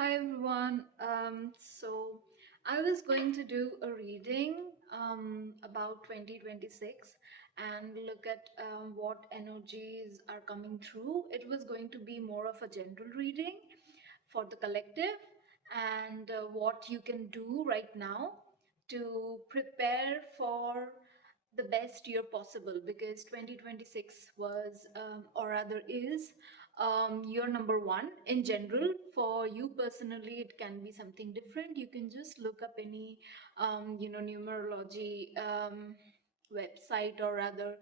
Hi everyone. So I was going to do a reading about 2026 and look at what energies are coming through. It was going to be more of a general reading for the collective and what you can do right now to prepare for the best year possible, because 2026 was or rather is year number one in general. For you personally it can be something different. You can just look up any numerology website or rather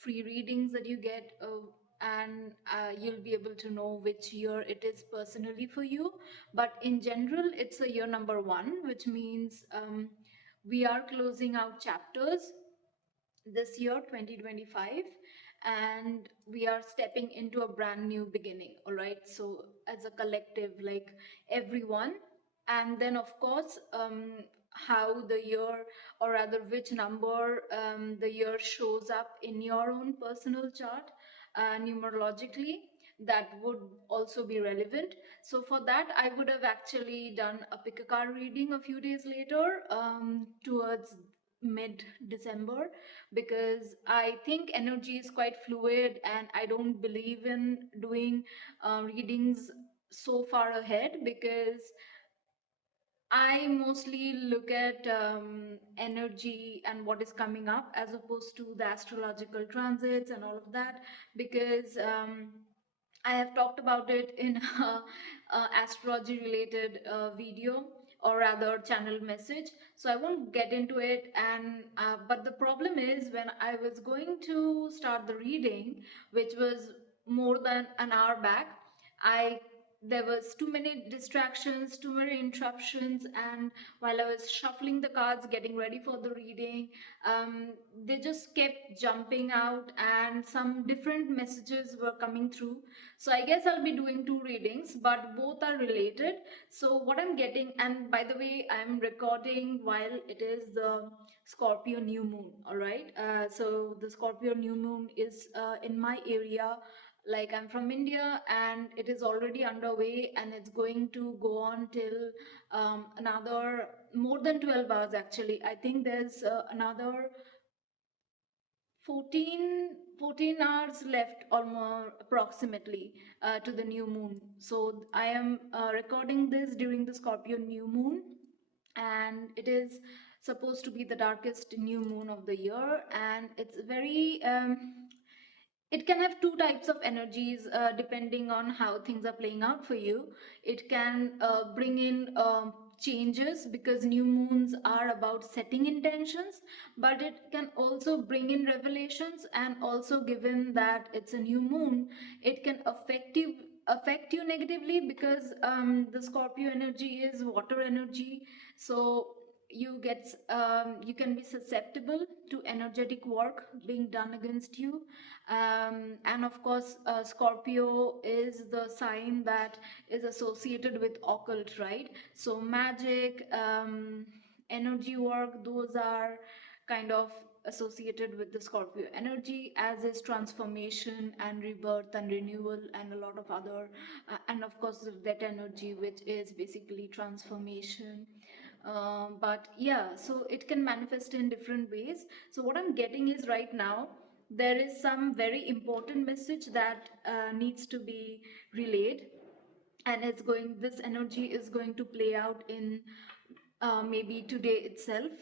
free readings that you get, and you'll be able to know which year it is personally for you. But in general it's a year number one, which means we are closing out chapters this year 2025, and we are stepping into a brand new beginning. All right, so as a collective, like everyone. And then of course, how the year, or rather which number the year shows up in your own personal chart numerologically, that would also be relevant. So for that I would have actually done a pick a card reading a few days later, towards mid December, because I think energy is quite fluid and I don't believe in doing readings so far ahead, because I mostly look at energy and what is coming up as opposed to the astrological transits and all of that, because I have talked about it in a astrology related video, or rather channel message, so I won't get into it. And but the problem is, when I was going to start the reading, which was more than an hour back, I there was too many distractions, too many interruptions, and while I was shuffling the cards getting ready for the reading, they just kept jumping out and some different messages were coming through. So I guess I'll be doing two readings, but both are related. So what I'm getting, and by the way, I'm recording while it is the Scorpio New Moon. All right. So the Scorpio New Moon is in my area. Like, I'm from India and it is already underway, and it's going to go on till another more than 12 hours actually. I think there's another 14 hours left, almost approximately, to the new moon. So I am recording this during the Scorpio new moon, and it is supposed to be the darkest new moon of the year. And it's very it can have two types of energies, depending on how things are playing out for you. It can bring in changes, because new moons are about setting intentions, but it can also bring in revelations. And also, given that it's a new moon, it can affect you negatively, because the Scorpio energy is water energy. So you can be susceptible to energetic work being done against you. And of course, Scorpio is the sign that is associated with occult, right? So magic, energy work, those are kind of associated with the Scorpio energy, as is transformation and rebirth and renewal and a lot of other, and of course that energy, which is basically transformation. But yeah, so it can manifest in different ways. So what I'm getting is, right now there is some very important message that needs to be relayed, and this energy is going to play out in maybe today itself,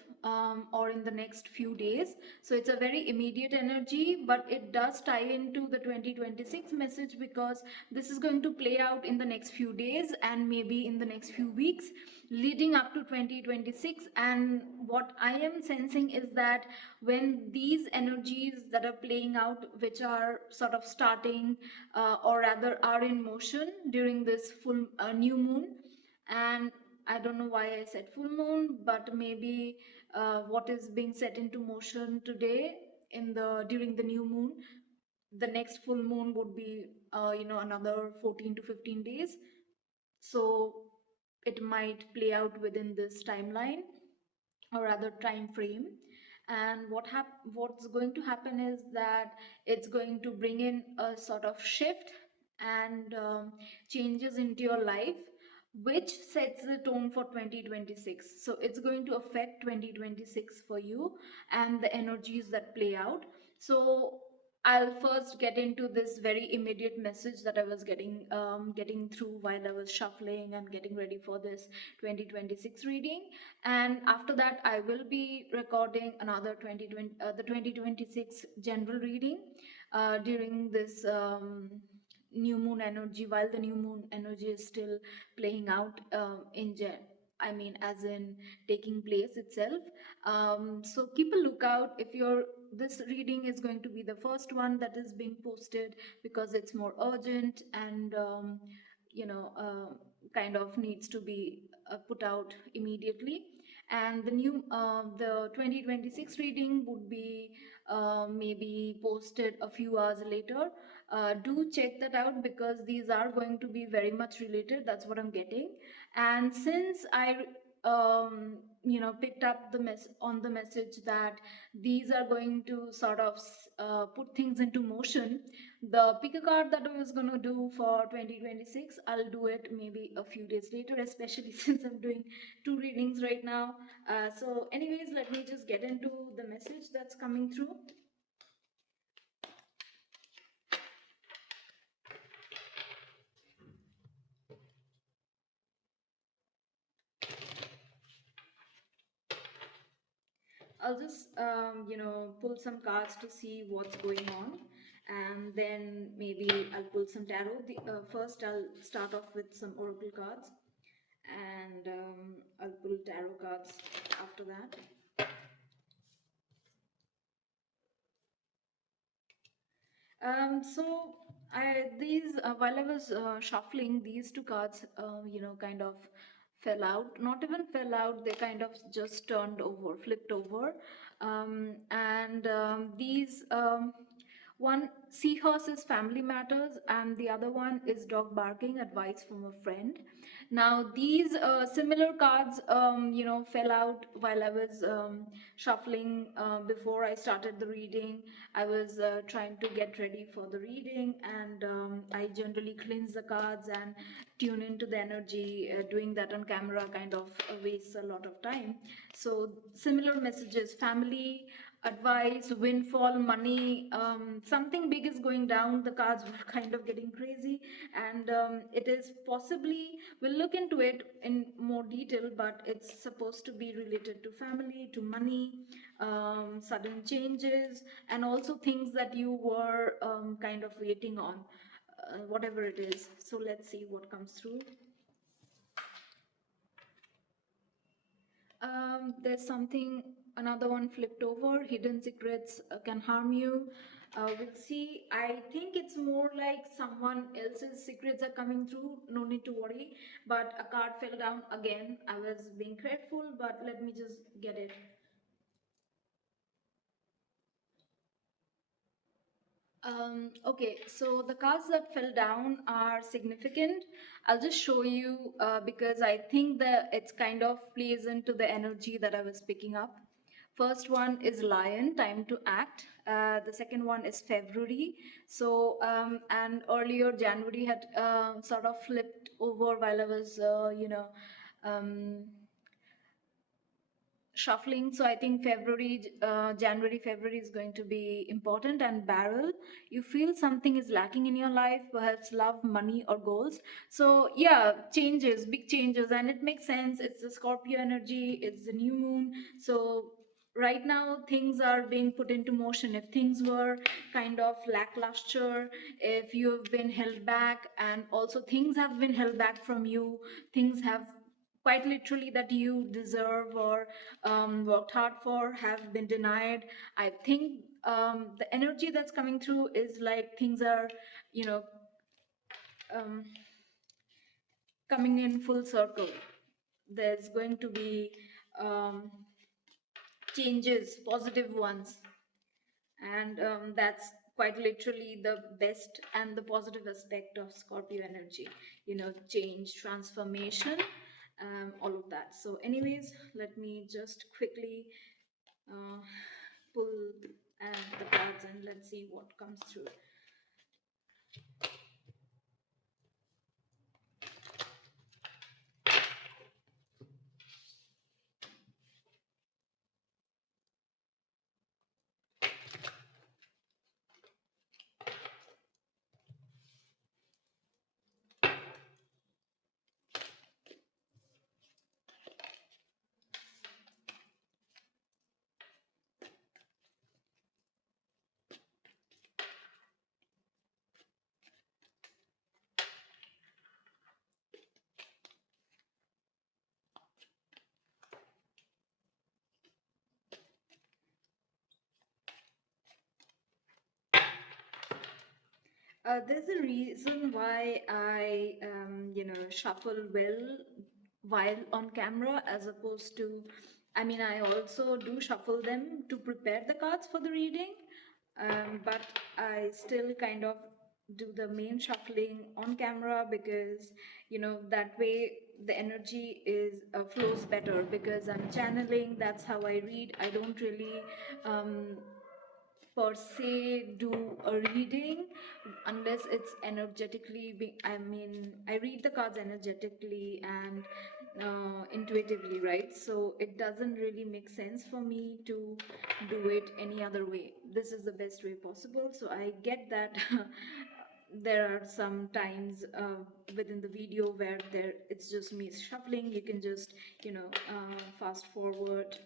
or in the next few days. So it's a very immediate energy, but it does tie into the 2026 message, because this is going to play out in the next few days and maybe in the next few weeks leading up to 2026. And what I am sensing is that when these energies that are playing out, which are sort of starting, or rather are in motion during this full new moon, and I don't know why I said full moon, but maybe what is being set into motion today in the during the new moon, the next full moon would be another 14 to 15 days. So it might play out within this timeline, or rather time frame. And what's going to happen is that it's going to bring in a sort of shift and changes into your life, which sets the tone for 2026. So it's going to affect 2026 for you and the energies that play out. So I'll first get into this very immediate message that I was getting through while I was shuffling and getting ready for this 2026 reading. And after that, I will be recording another the 2026 general reading during this new moon energy, while the new moon energy is still playing out I mean, as in taking place itself. So keep a lookout if you're this reading is going to be the first one that is being posted, because it's more urgent and you know uh, kind of needs to be put out immediately. And the 2026 reading would be maybe posted a few hours later. Do check that out, because these are going to be very much related. That's what I'm getting. And since I picked up the message that these are going to sort of put things into motion, the pick a card that I was going to do for 2026, I'll do it maybe a few days later, especially since I'm doing two readings right now. So anyways, let me just get into the message that's coming through. I'll just, pull some cards to see what's going on, and then maybe I'll pull some tarot. First, I'll start off with some oracle cards, and I'll pull tarot cards after that. So while I was shuffling, these two cards, kind of fell out. Not even fell out; they kind of just turned over, flipped over. And these one seahorse is family matters, and the other one is dog barking, advice from a friend. Now these similar cards, fell out while I was shuffling before I started the reading. I was trying to get ready for the reading, and I generally cleanse the cards and tune into the energy. Doing that on camera kind of wastes a lot of time. So similar messages: family, advice, windfall, money, something big is going down. The cards were kind of getting crazy, and it is possibly, we'll look into it in more detail, but it's supposed to be related to family, to money, sudden changes, and also things that you were kind of waiting on, whatever it is. So let's see what comes through. There's something, another one flipped over. Hidden secrets can harm you. We'll see. I think it's more like someone else's secrets are coming through. No need to worry. But a card fell down again. I was being careful, but let me just get it. Okay, so the cards that fell down are significant. I'll just show you because I think that it's kind of plays into the energy that I was picking up. First one is Lion, time to act. The second one is February. So, and earlier January had sort of flipped over while I was, um, shuffling. So I think January, February is going to be important. And Barrel, you feel something is lacking in your life, perhaps love, money, or goals. So yeah, changes, big changes, and it makes sense. It's the Scorpio energy, it's the new moon. So right now things are being put into motion. If things were kind of lackluster, if you've been held back, and also things have been held back from you, things have quite literally that you deserve or worked hard for have been denied. I think the energy that's coming through is like things are, you know, um, coming in full circle. There's going to be um, changes, positive ones, and that's quite literally the best and the positive aspect of Scorpio energy. Change, transformation, all of that. So anyways, let me just quickly uh, pull the cards and let's see what comes through. There's a reason why I, shuffle well while on camera as opposed to, I mean, I also do shuffle them to prepare the cards for the reading, but I still kind of do the main shuffling on camera because, that way the energy is flows better because I'm channeling. That's how I read. I don't really um, per se do a reading unless it's energetically I mean, I read the cards energetically and intuitively, right? So it doesn't really make sense for me to do it any other way. This is the best way possible. So I get that there are some times within the video where there it's just me shuffling. You can just fast forward.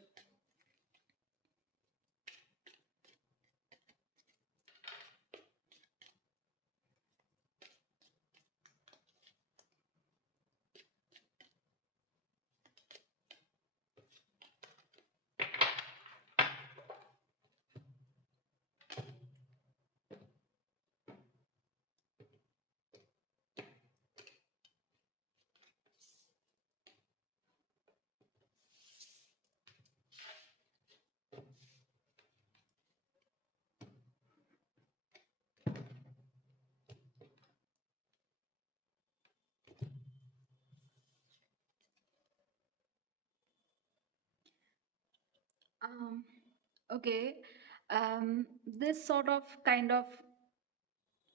Um, okay. This sort of kind of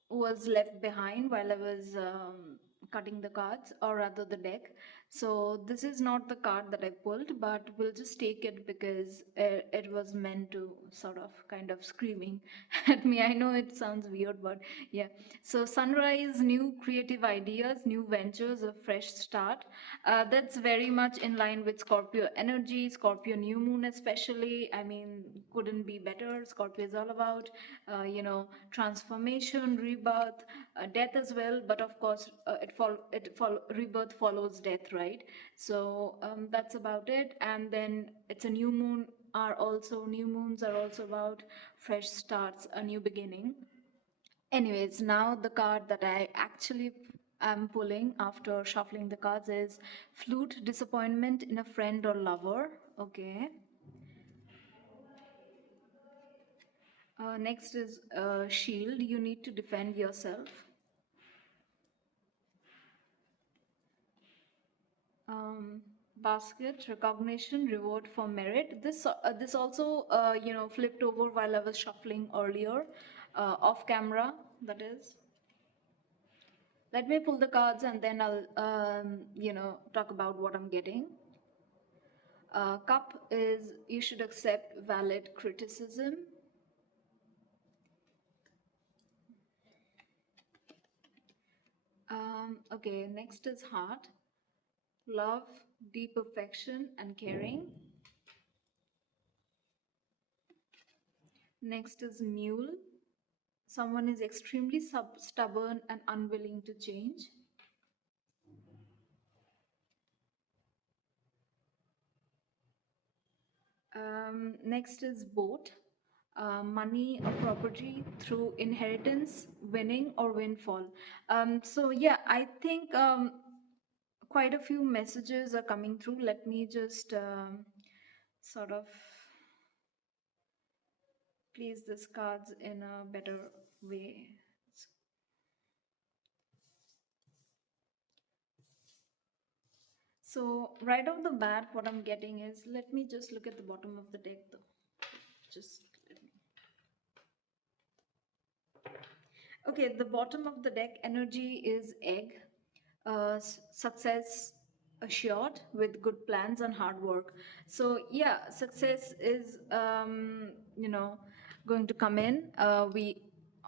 was left behind while I was cutting the cards, or rather the deck. So this is not the card that I pulled, but we'll just take it because it was meant to sort of kind of screaming at me. I know it sounds weird, but yeah. So sunrise, new creative ideas, new ventures, a fresh start. That's very much in line with Scorpio energy, Scorpio new moon especially. I mean, couldn't be better. Scorpio is all about, transformation, rebirth, death as well. But of course, rebirth follows death, right? So that's about it. And then it's a new moon. New moons are also about fresh starts, a new beginning. Anyways, now the card that I actually am pulling after shuffling the cards is flute, disappointment in a friend or lover. Okay. Next is shield, you need to defend yourself. Um, basket, recognition, reward for merit. This also flipped over while I was shuffling earlier, off camera. That is. Let me pull the cards and then I'll talk about what I'm getting. Cup is you should accept valid criticism. Okay, next is heart, love, deep affection, and caring. Next is mule, someone is extremely stubborn and unwilling to change. Next is boat, money or property through inheritance, winning or windfall. So yeah, I think quite a few messages are coming through. Let me just sort of place these cards in a better way. So right off the bat, what I'm getting is, let me just look at the bottom of the deck though. Just let me. Okay, the bottom of the deck energy is egg, success assured with good plans and hard work. So yeah, success is going to come in. We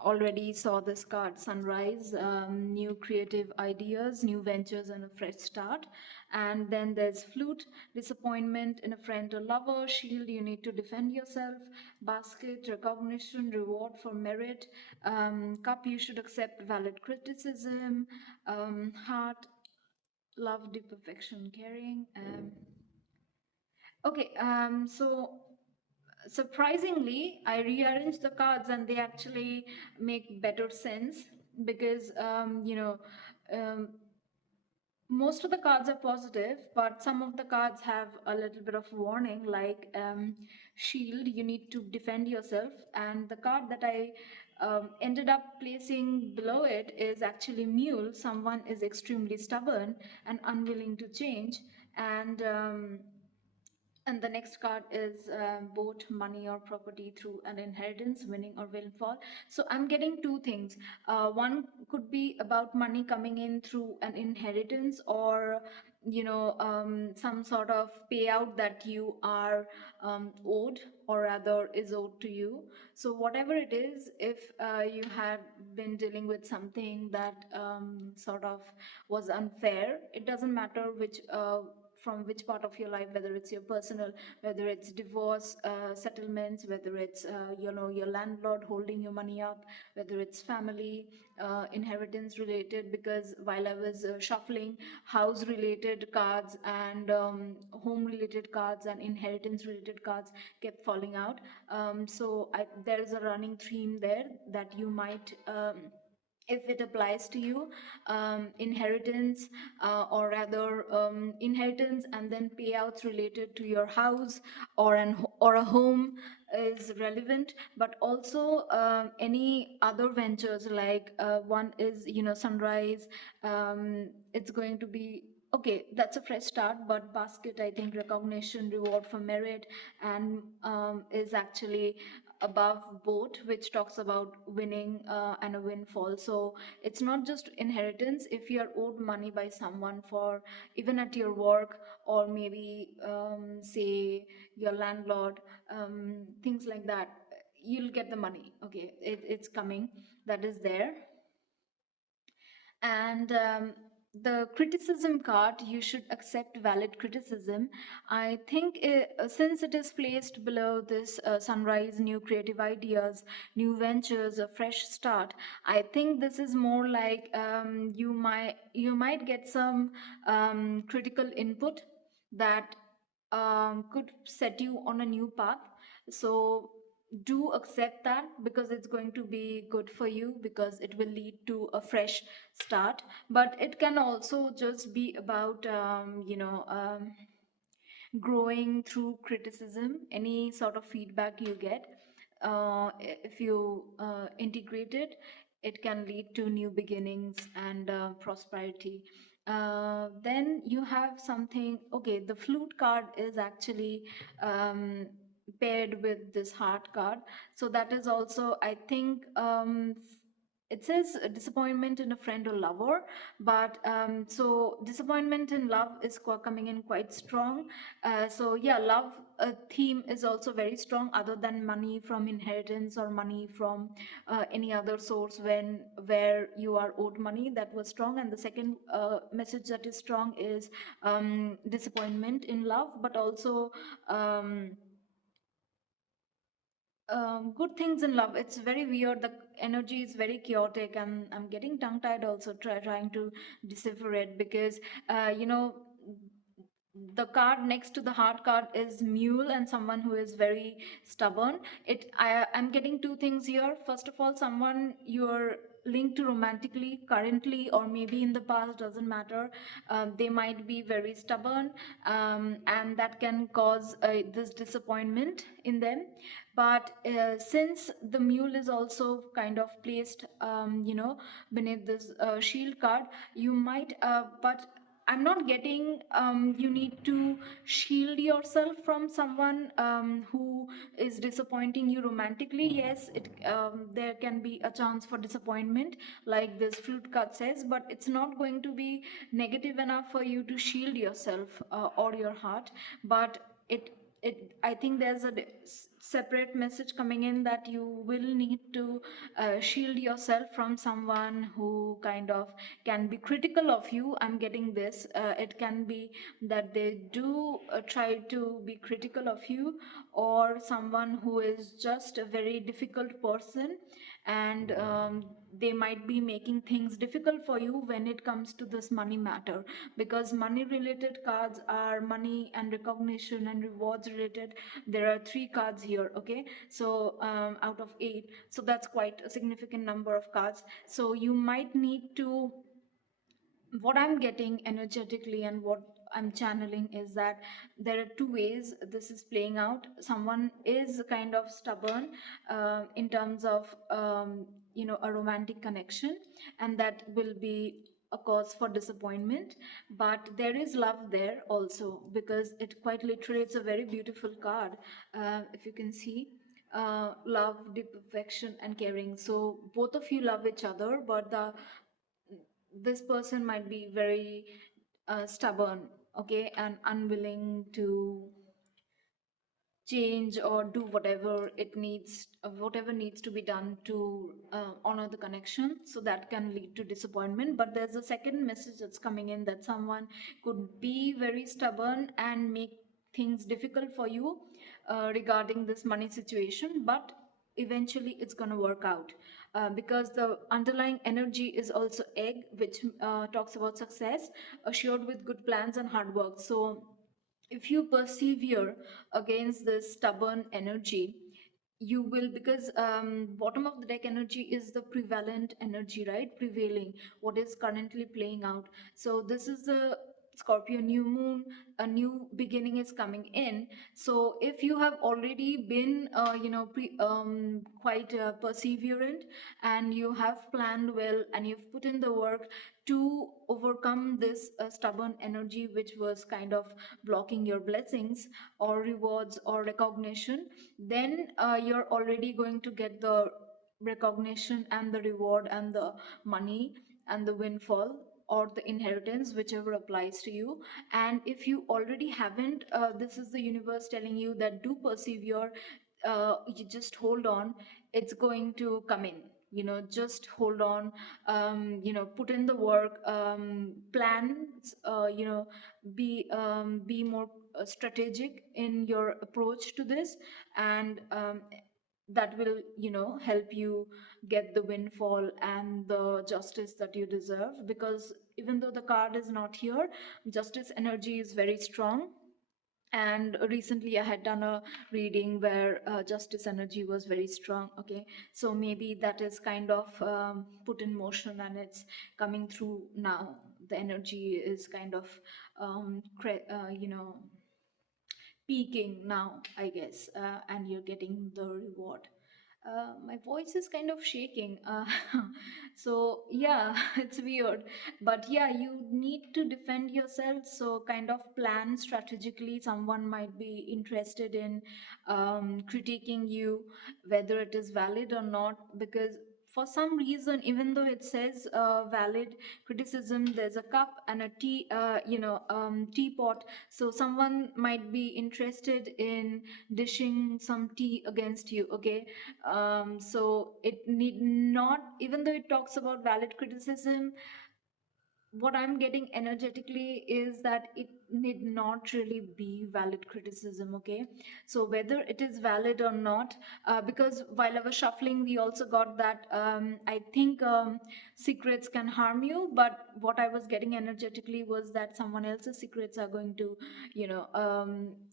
already saw this card, sunrise, new creative ideas, new ventures, and a fresh start. And then there's flute, disappointment in a friend or lover, shield, you need to defend yourself, basket, recognition, reward for merit, cup, you should accept valid criticism, heart, love, deep affection, caring. Okay, so surprisingly, I rearranged the cards and they actually make better sense. because um, most of the cards are positive, but some of the cards have a little bit of warning, like shield, you need to defend yourself. And the card that I ended up placing below it is actually mule. Someone is extremely stubborn and unwilling to change. And the next card is both money or property through an inheritance, winning or windfall. So I'm getting two things. One could be about money coming in through an inheritance, or some sort of payout that you are owed, or rather is owed to you. So whatever it is, if you had been dealing with something that sort of was unfair, it doesn't matter which from which part of your life, whether it's your personal, whether it's divorce settlements, whether it's your landlord holding your money up, whether it's family inheritance related. Because while I was shuffling, house related cards and home related cards and inheritance related cards kept falling out. There's a running theme there that you might if it applies to you. Inheritance, or rather inheritance and then payouts related to your house or a home is relevant. But also any other ventures, like one is sunrise. It's going to be okay, that's a fresh start. But basket, I think, recognition, reward for merit, and is actually above boat, which talks about winning and a windfall. So it's not just inheritance. If you're owed money by someone, for even at your work, or maybe say your landlord, things like that, you'll get the money. Okay, it's coming, that is there. And the criticism card, you should accept valid criticism. I think since it is placed below this sunrise, new creative ideas, new ventures, a fresh start, I think this is more like you might get some critical input that could set you on a new path. So do accept that, because it's going to be good for you, because it will lead to a fresh start. But it can also just be about growing through criticism. Any sort of feedback you get, if you integrate it, it can lead to new beginnings and prosperity. Then you have something. Okay, the flute card is actually paired with this heart card. So that is also, I think, it says disappointment in a friend or lover. But so disappointment in love is coming in quite strong. So yeah, love theme is also very strong, other than money from inheritance or money from any other source, when where you are owed money. That was strong. And the second message that is strong is disappointment in love, but also good things in love. It's very weird. The energy is very chaotic, and I'm getting tongue tied also trying to decipher it, because the card next to the heart card is mule, and someone who is very stubborn. I'm getting two things here. First of all, someone you're linked to romantically currently, or maybe in the past, doesn't matter. They might be very stubborn, and that can cause this disappointment in them. But since the mule is also kind of placed beneath this shield card, you might but I'm not getting you need to shield yourself from someone who is disappointing you romantically. Yes, there can be a chance for disappointment, like this flute card says, but it's not going to be negative enough for you to shield yourself or your heart. But I think there's a separate message coming in, that you will need to shield yourself from someone who kind of can be critical of you. I'm getting this. It can be that they do try to be critical of you, or someone who is just a very difficult person, and they might be making things difficult for you when it comes to this money matter. Because money related cards are money and recognition and rewards related. There are three cards here. Okay, so out of 8, so that's quite a significant number of cards. So you might need to, what I'm getting energetically and what I'm channeling is that there are two ways this is playing out. Someone is kind of stubborn in terms of a romantic connection, and that will be a cause for disappointment. But there is love there also, because it quite literally, it's a very beautiful card. If you can see, love, deep affection and caring, so both of you love each other, but this person might be very stubborn, okay, and unwilling to change or do whatever needs to be done to honor the connection. So that can lead to disappointment. But there's a second message that's coming in, that someone could be very stubborn and make things difficult for you regarding this money situation, but eventually it's going to work out, because the underlying energy is also egg, which talks about success assured with good plans and hard work. So if you persevere against this stubborn energy, you will, because bottom of the deck energy is the prevalent energy, right? Prevailing, what is currently playing out. So this is the Scorpio new moon, a new beginning is coming in. So if you have already been quite perseverant, and you have planned well, and you've put in the work to overcome this stubborn energy which was kind of blocking your blessings or rewards or recognition, then you're already going to get the recognition and the reward and the money and the windfall or the inheritance, whichever applies to you. And if you already haven't, this is the universe telling you that do persevere, you just hold on, it's going to come in. Just hold on, put in the work, plan, be more strategic in your approach to this, and that will help you get the windfall and the justice that you deserve. Because even though the card is not here, justice energy is very strong. And recently I had done a reading where justice energy was very strong. Okay, so maybe that is kind of put in motion, and it's coming through now. The energy is kind of peaking now, I guess, and you're getting the reward. My voice is kind of shaking. So, yeah, it's weird. But yeah, you need to defend yourself. So, kind of plan strategically. Someone might be interested in critiquing you, whether it is valid or not, because for some reason, even though it says valid criticism, there's a cup and a teapot. So someone might be interested in dishing some tea against you. Okay, so it need not, even though it talks about valid criticism, what I'm getting energetically is that it need not really be valid criticism. Okay, so whether it is valid or not, because while I was shuffling, we also got that I think secrets can harm you, but what I was getting energetically was that someone else's secrets are going to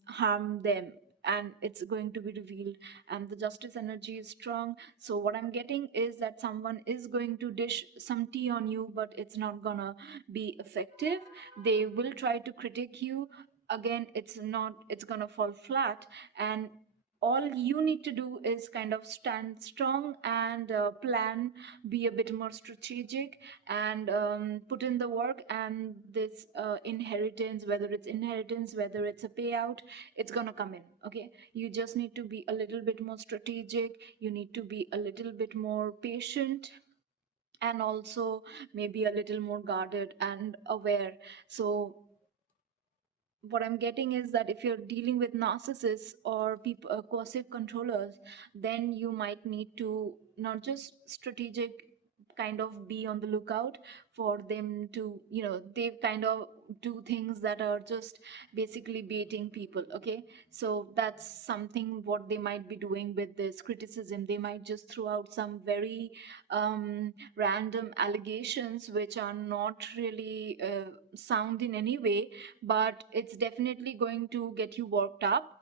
harm them, and it's going to be revealed. And the justice energy is strong. So what I'm getting is that someone is going to dish some tea on you, but it's not gonna be effective. They will try to critique you. Again, it's gonna fall flat. And all you need to do is kind of stand strong and plan, be a bit more strategic, and put in the work. And this inheritance, whether it's a payout, it's gonna come in. Okay, you just need to be a little bit more strategic, you need to be a little bit more patient, and also maybe a little more guarded and aware. So what I'm getting is that if you're dealing with narcissists or people, coercive controllers, then you might need to not just strategic, kind of be on the lookout for them to, they kind of do things that are just basically baiting people. Okay, so that's something what they might be doing with this criticism. They might just throw out some very random allegations which are not really sound in any way, but it's definitely going to get you worked up.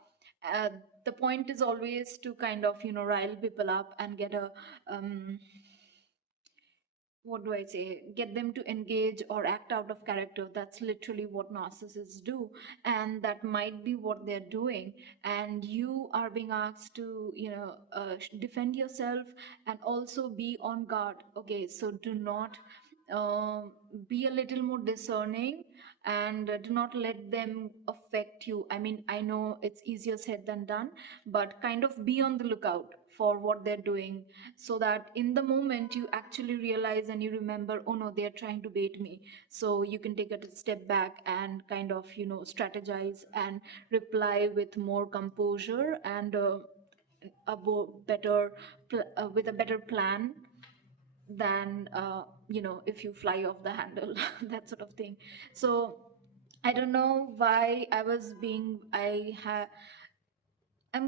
uh, the point is always to kind of, rile people up and get a, um, what do I say, get them to engage or act out of character. That's literally what narcissists do. And that might be what they're doing. And you are being asked to, defend yourself and also be on guard. Okay, so do not um, be a little more discerning, and do not let them affect you. I mean, I know it's easier said than done, but kind of be on the lookout for what they're doing, so that in the moment you actually realize and you remember, oh no, they're trying to bait me. So you can take a step back and kind of, strategize and reply with more composure and better with a better plan than if you fly off the handle, that sort of thing. So I don't know why I'm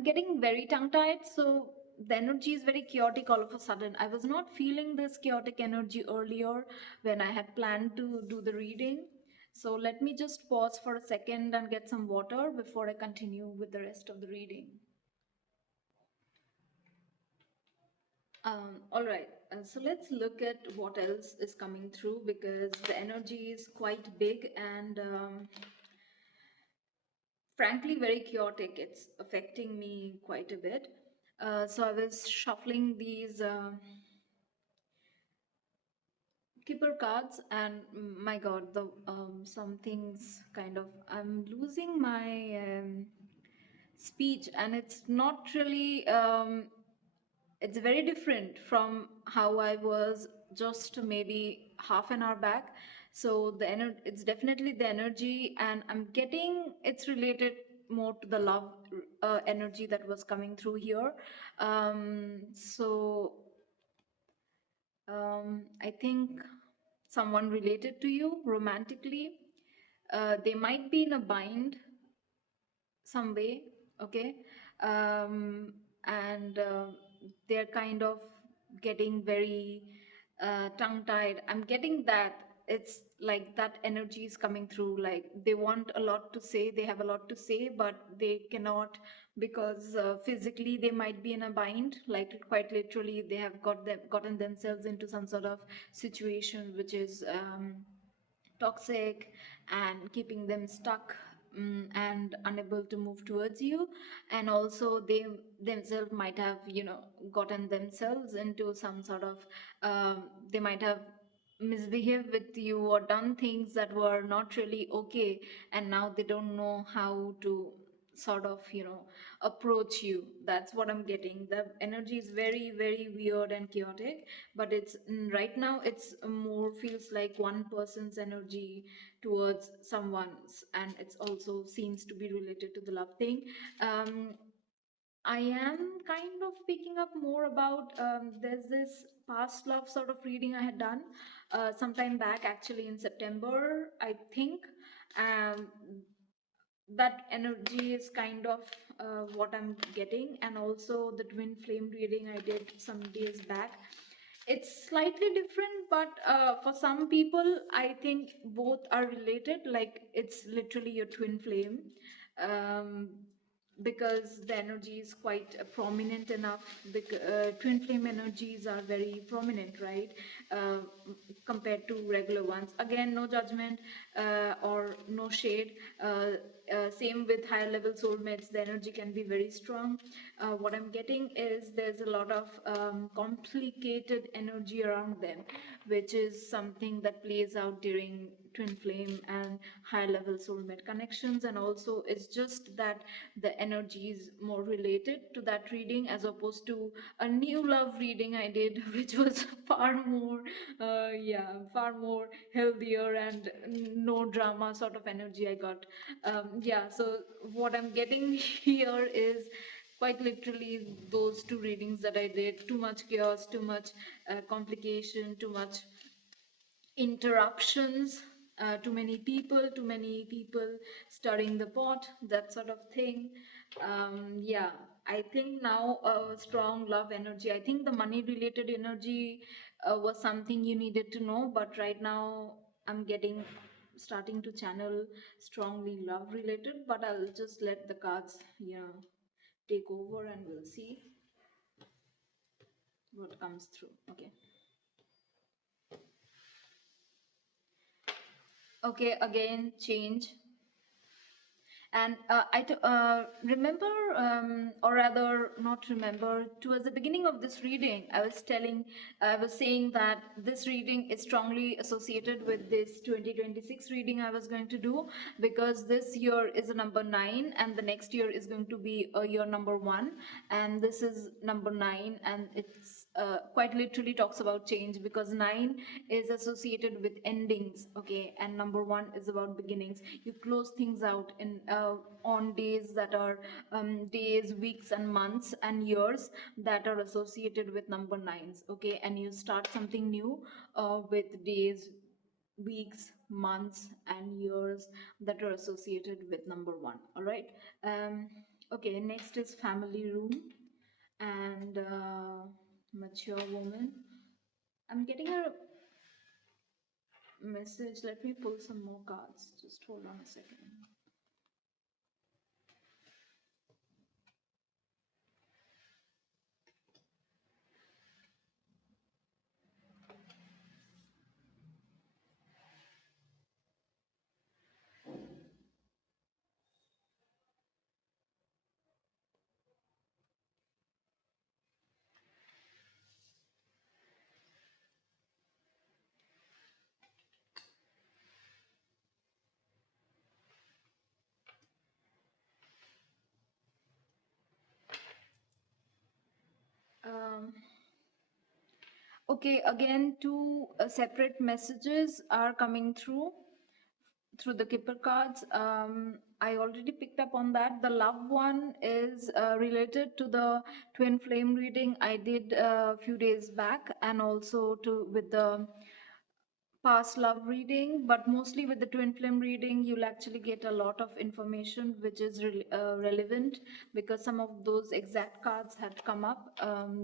getting very tongue tied. So the energy is very chaotic all of a sudden. I was not feeling this chaotic energy earlier when I had planned to do the reading. So let me just pause for a second and get some water before I continue with the rest of the reading. All right, so let's look at what else is coming through, because the energy is quite big and frankly very chaotic. It's affecting me quite a bit. So I was shuffling these keeper cards, and my god, the some things kind of, I'm losing my speech, and it's not really it's very different from how I was just maybe half an hour back. So it's definitely the energy, and I'm getting it's related more to the love energy that was coming through here. So I think someone related to you romantically, they might be in a bind some way, okay, and they're kind of getting very tongue tied. I'm getting that it's like that energy is coming through, like they want a lot to say, they have a lot to say, but they cannot, because physically they might be in a bind, like quite literally they have gotten themselves into some sort of situation which is toxic and keeping them stuck, and unable to move towards you. And also they themselves might have gotten themselves into some sort of they might have misbehaved with you or done things that were not really okay, and now they don't know how to sort of approach you. That's what I'm getting. The energy is very very weird and chaotic, but it's right now it's more feels like one person's energy towards someone's, and it's also seems to be related to the love thing. um I am kind of picking up more about there's this past love sort of reading I had done sometime back, actually in September, I think. um that energy is kind of what I'm getting. And also the twin flame reading I did some days back, it's slightly different, but for some people I think both are related, like it's literally a twin flame. um, because the energy is quite prominent enough. The twin flame energies are very prominent, right? uh, Compared to regular ones. Again, no judgment or no shade. Same with higher level soulmates, the energy can be very strong. What I'm getting is there's a lot of complicated energy around them, which is something that plays out during twin flame and high level soulmate connections. And also it's just that the energy is more related to that reading, as opposed to a new love reading I did, which was far more far more healthier and no drama sort of energy I got. So what I'm getting here is quite literally those two readings that I did. Too much chaos, too much complication, too much interruptions, too many people stirring the pot, that sort of thing. I think now a strong love energy. I think the money related energy was something you needed to know, but right now I'm getting starting to channel strongly love related. But I'll just let the cards, take over and we'll see what comes through. Okay. Okay, again, change. And remember, or rather, not remember, towards the beginning of this reading, I was saying that this reading is strongly associated with this 2026 reading I was going to do, because this year is a number 9, and the next year is going to be a year number 1, and this is number 9, and it's quite literally talks about change, because 9 is associated with endings, okay, and number 1 is about beginnings. You close things out in on days that are days, weeks, and months and years that are associated with number 9s, okay, and you start something new with days, weeks, months, and years that are associated with number 1. All right. Okay, next is family room and mature woman. I'm getting a message. Let me pull some more cards. Just hold on a second. Um, okay, again, two separate messages are coming through the Kipper cards. I already picked up on that. The love one is related to the twin flame reading I did a few days back, and also to with the past love reading, but mostly with the twin flame reading you'll actually get a lot of information which is relevant, because some of those exact cards had come up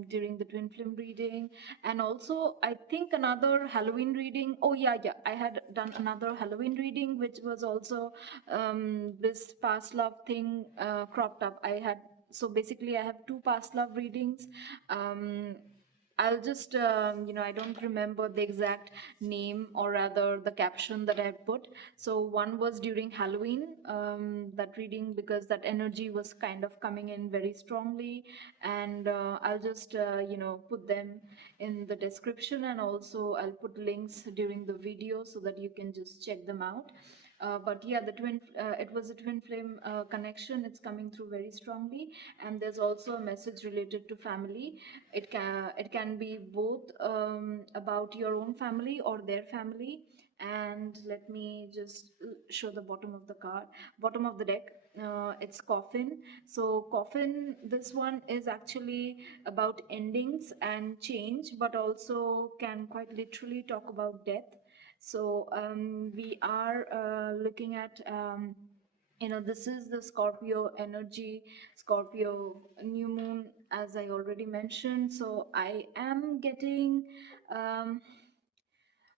during the twin flame reading. And also I think another Halloween reading, oh yeah, I had done another Halloween reading which was also this past love thing cropped up. I had, so basically I have two past love readings. I'll just, I don't remember the exact name, or rather the caption that I put. So one was during Halloween, that reading, because that energy was kind of coming in very strongly. And I'll just, put them in the description, and also I'll put links during the video so that you can just check them out. But yeah, it was a twin flame connection. It's coming through very strongly, and there's also a message related to family. It can be both about your own family or their family. And let me just show the bottom of the card, bottom of the deck. It's coffin. So coffin, this one is actually about endings and change, but also can quite literally talk about death. So we are looking at, this is the Scorpio energy, Scorpio new moon, as I already mentioned. So I am getting,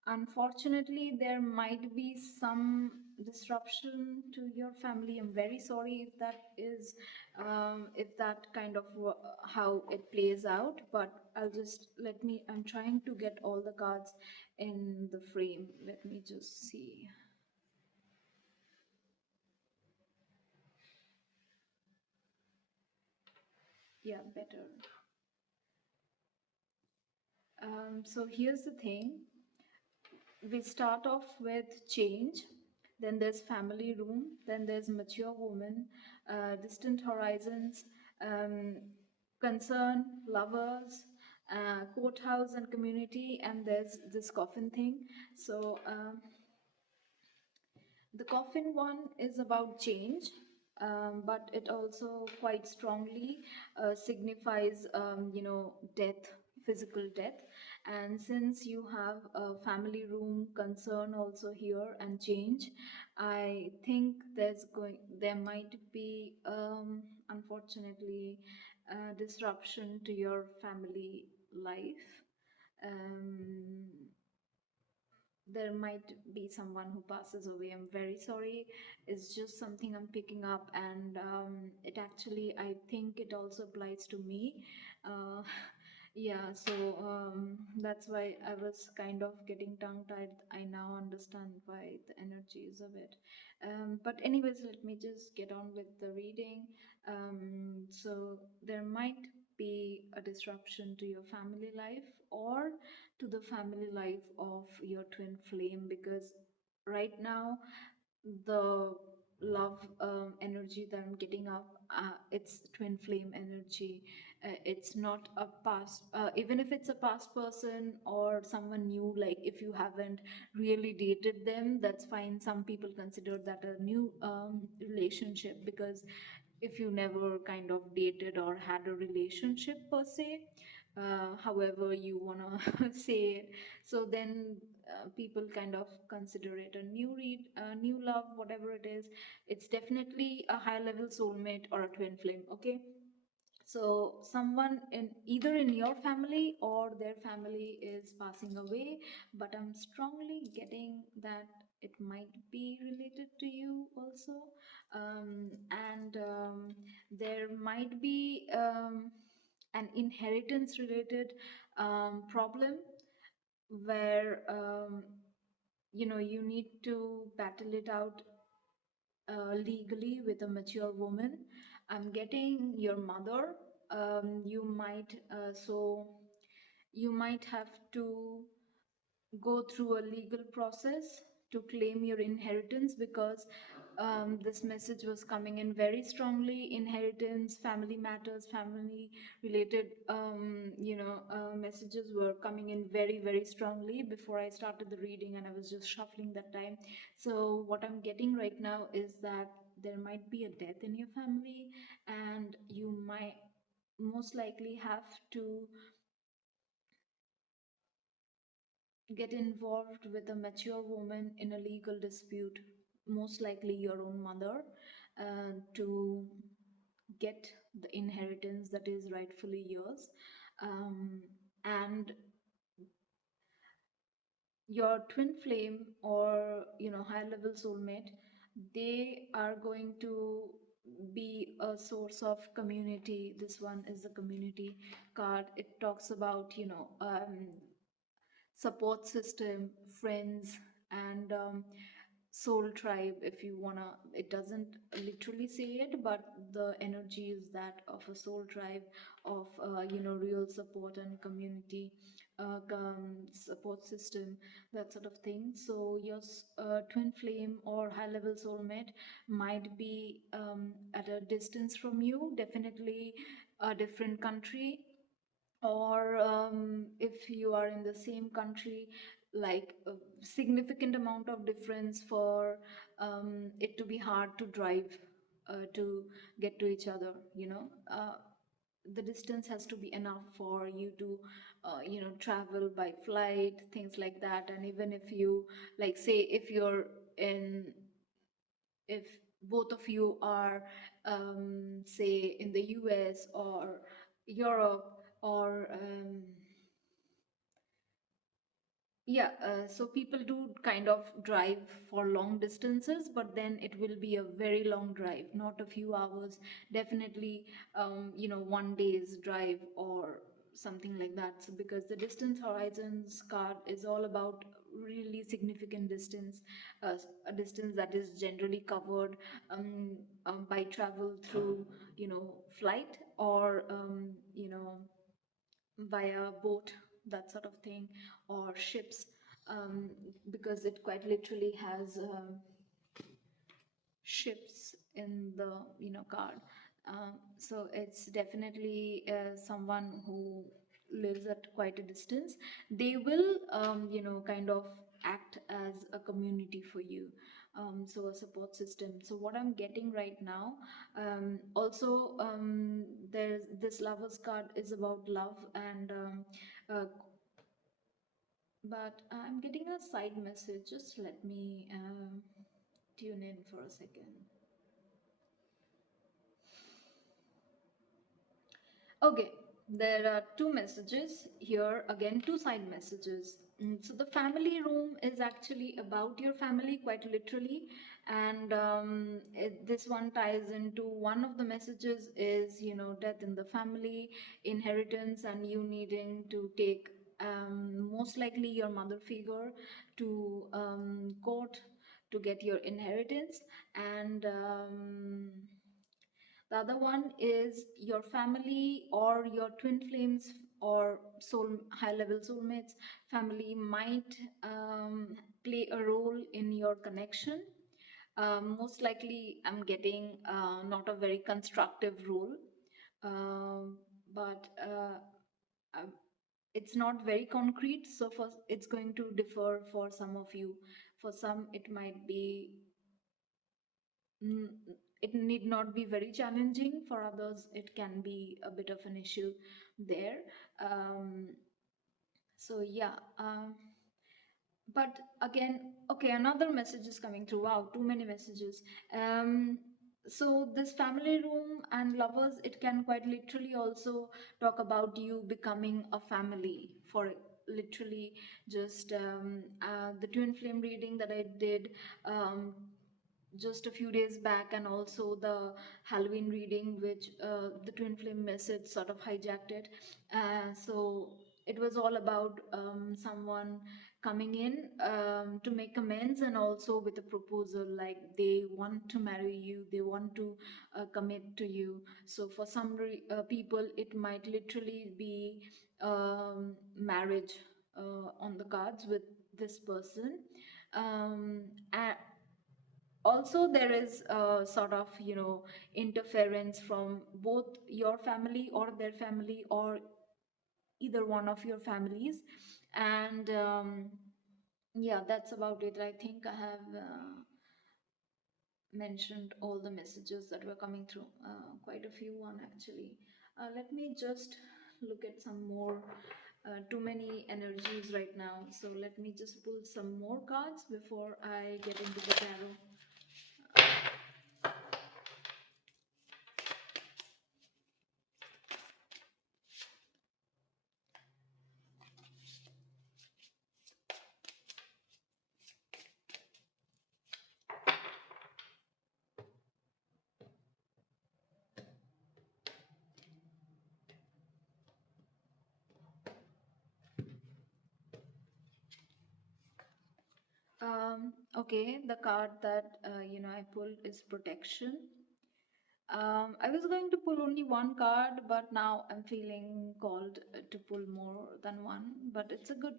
unfortunately, there might be some disruption to your family. I'm very sorry if that kind of how it plays out, but I'm trying to get all the cards in the frame. Let me just see. Yeah, better. So here's the thing. We start off with change, then there's family room, then there's mature woman, distant horizons, um, concern, lovers, courthouse and community, and there's this coffin thing. So the coffin one is about change, but it also quite strongly signifies, death, physical death. And since you have a family room concern also here and change, I think there might be, unfortunately, disruption to your family life. Um, there might be someone who passes away. I'm very sorry. It's just something I'm picking up, and it actually, I think it also applies to me. Uh, yeah, so that's why I was kind of getting tongue tied. I now understand why the energy is of it. But, anyways, let me just get on with the reading. So, there might be a disruption to your family life or to the family life of your twin flame, because right now the love energy that I'm getting up, it's twin flame energy. It's not a past, even if it's a past person or someone new, like if you haven't really dated them, that's fine. Some people consider that a new relationship, because if you never kind of dated or had a relationship per se, however you want to say it, so then people kind of consider it a new love, whatever it is. It's definitely a high level soulmate or a twin flame, okay? So someone in either in your family or their family is passing away, but I'm strongly getting that it might be related to you also. And there might be an inheritance related problem, where you need to battle it out legally with a mature woman. I'm getting your mother. You might you might have to go through a legal process to claim your inheritance, because this message was coming in very strongly. Inheritance, family matters, family related messages were coming in very, very strongly before I started the reading, and I was just shuffling that time. So what I'm getting right now is that there might be a death in your family, and you might most likely have to get involved with a mature woman in a legal dispute, most likely your own mother, to get the inheritance that is rightfully yours. And your twin flame, or high level soulmate, they are going to be a source of community. This one is the community card. It talks about support system, friends, and soul tribe, if you wanna. It doesn't literally say it, but the energy is that of a soul tribe, of real support and community, support system, that sort of thing. So your twin flame or high level soulmate might be at a distance from you, definitely a different country, or if you are in the same country, like a significant amount of difference for it to be hard to drive to get to each other. The distance has to be enough for you to travel by flight, things like that. And even if you, like, say if you're in if both of you are say in the US or Europe, or yeah, so people do kind of drive for long distances, but then it will be a very long drive, not a few hours. Definitely, one day's drive or something like that. So because the distance horizons card is all about really significant distance, a distance that is generally covered by travel through, flight, or via boat, that sort of thing, or ships, because it quite literally has ships in the card. So it's definitely someone who lives at quite a distance. They will kind of act as a community for you, so a support system. So what I'm getting right now, also, there's this lovers card is about love, and uh, but I'm getting a side message. Just let me tune in for a second. Okay, there are two messages here, again, two side messages. So the family room is actually about your family, quite literally, and this one ties into one of the messages is, death in the family, inheritance, and you needing to take most likely your mother figure to court to get your inheritance, and the other one is your family or your twin flames or soul high level soulmates family might play a role in your connection. Most likely, I'm getting not a very constructive role, um, but uh, it's not very concrete. So, for it's going to differ for some of you. For some, it might be mm, it need not be very challenging. For others, it can be a bit of an issue there. Um, so yeah, but again, okay, another message is coming through. Wow, too many messages. Um, so this family room and lovers, it can quite literally also talk about you becoming a family for literally just the twin flame reading that I did just a few days back, and also the Halloween reading, which the twin flame message sort of hijacked it. So it was all about someone coming in to make amends, and also with a proposal, like they want to marry you, they want to commit to you. So for some people, it might literally be marriage on the cards with this person. And also there is sort of interference from both your family or their family, or either one of your families, and yeah, that's about it. I think I have mentioned all the messages that were coming through, quite a few one actually. Let me just look at some more. Too many energies right now, so let me just pull some more cards before I get into the tarot. Okay, the card that I pulled is protection. I was going to pull only one card, but now I'm feeling called to pull more than one. But it's a good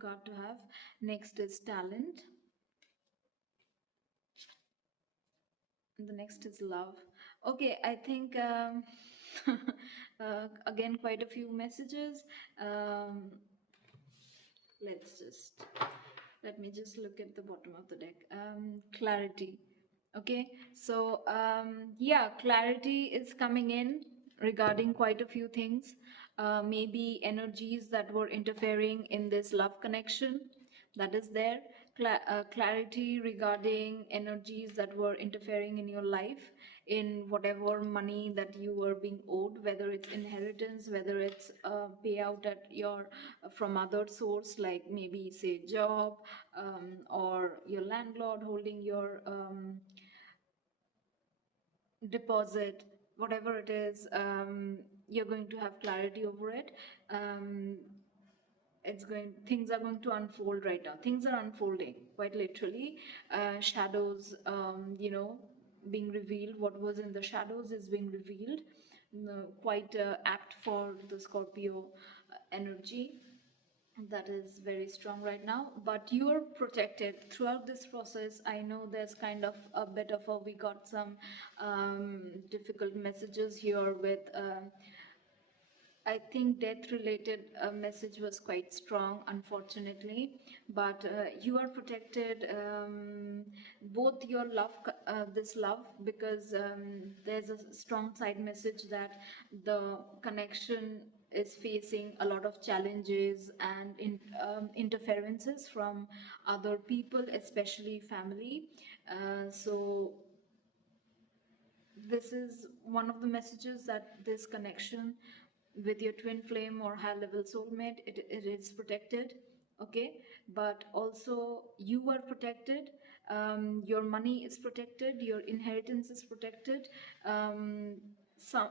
card to have. Next is talent. And the next is love. Okay, I think again quite a few messages. Um, let's just let me just look at the bottom of the deck. Clarity. Okay, so yeah, clarity is coming in regarding quite a few things. Maybe energies that were interfering in this love connection, that is there. Clarity regarding energies that were interfering in your life, in whatever money that you were being owed, whether it's inheritance, whether it's payout at your from other source, like maybe say job, or your landlord holding your deposit, whatever it is. You're going to have clarity over it. um, Things are going to unfold right now. Things are unfolding quite literally. Shadows, being revealed. What was in the shadows is being revealed. Quite apt for the Scorpio energy. That is very strong right now, but you are protected throughout this process. I know there's kind of a bit of a, we got some difficult messages here with I think death related message was quite strong, unfortunately, but you are protected. Both your love, this love, because there's a strong side message that the connection is facing a lot of challenges and interferences from other people, especially family. So this is one of the messages, that this connection with your twin flame or high level soulmate, it is protected. okay, but also you are protected. Your money is protected, your inheritance is protected. Some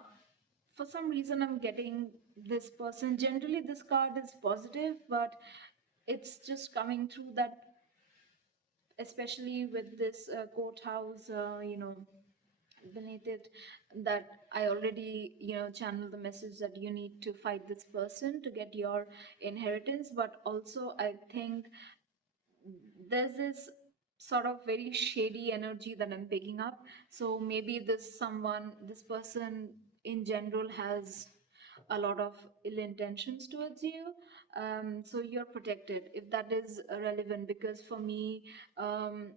For some reason I'm getting this person. Generally this card is positive, but it's just coming through that, especially with this courthouse, beneath it, that I already, channel the message that you need to fight this person to get your inheritance. But also I think there's this sort of very shady energy that I'm picking up. So maybe this person in general has a lot of ill intentions towards you. So you're protected if that is relevant, because for me, and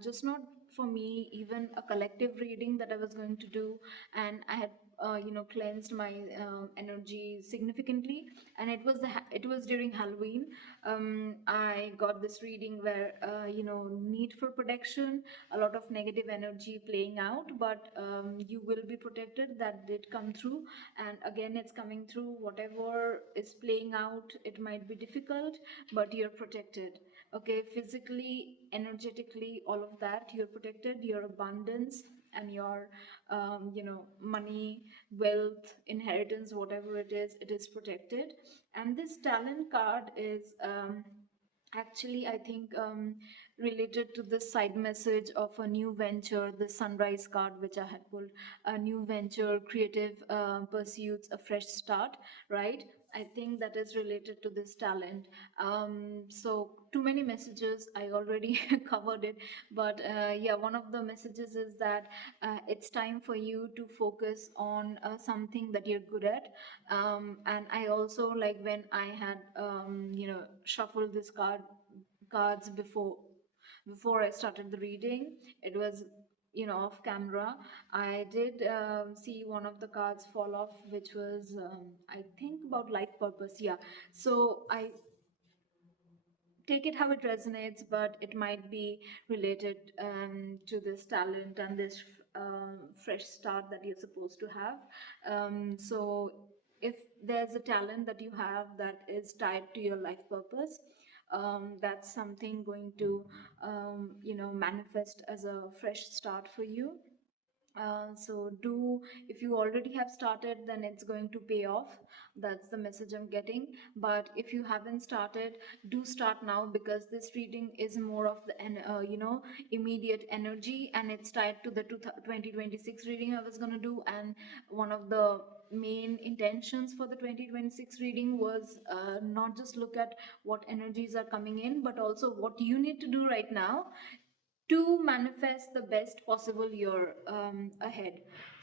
just not for me, even a collective reading that I was going to do, and I had cleansed my energy significantly, and it was during Halloween. I got this reading where need for protection, a lot of negative energy playing out, but you will be protected. That did come through, and again it's coming through. Whatever is playing out, it might be difficult, but you're protected. Okay, physically, energetically, all of that, you're protected. Your abundance and your money, wealth, inheritance, whatever it is protected. And this talent card is actually, I think, related to the side message of a new venture, the sunrise card which I had pulled. A new venture, creative pursuits, a fresh start, right? I think that is related to this talent. So too many messages, I already covered it, but yeah, one of the messages is that it's time for you to focus on something that you're good at. And I also, like, when I had shuffled this cards before I started the reading, it was off camera. I did see one of the cards fall off, which was I think about life purpose. Yeah, so I take it how it resonates, but it might be related to this talent and this fresh start that you're supposed to have. So if there's a talent that you have that is tied to your life purpose, that's something going to manifest as a fresh start for you. So do if you already have started, then it's going to pay off. That's the message I'm getting. But if you haven't started, do start now, because this reading is more of the immediate energy, and it's tied to the 2026 reading I was going to do. And one of the main intentions for the 2026 reading was not just look at what energies are coming in, but also what you need to do right now to manifest the best possible year ahead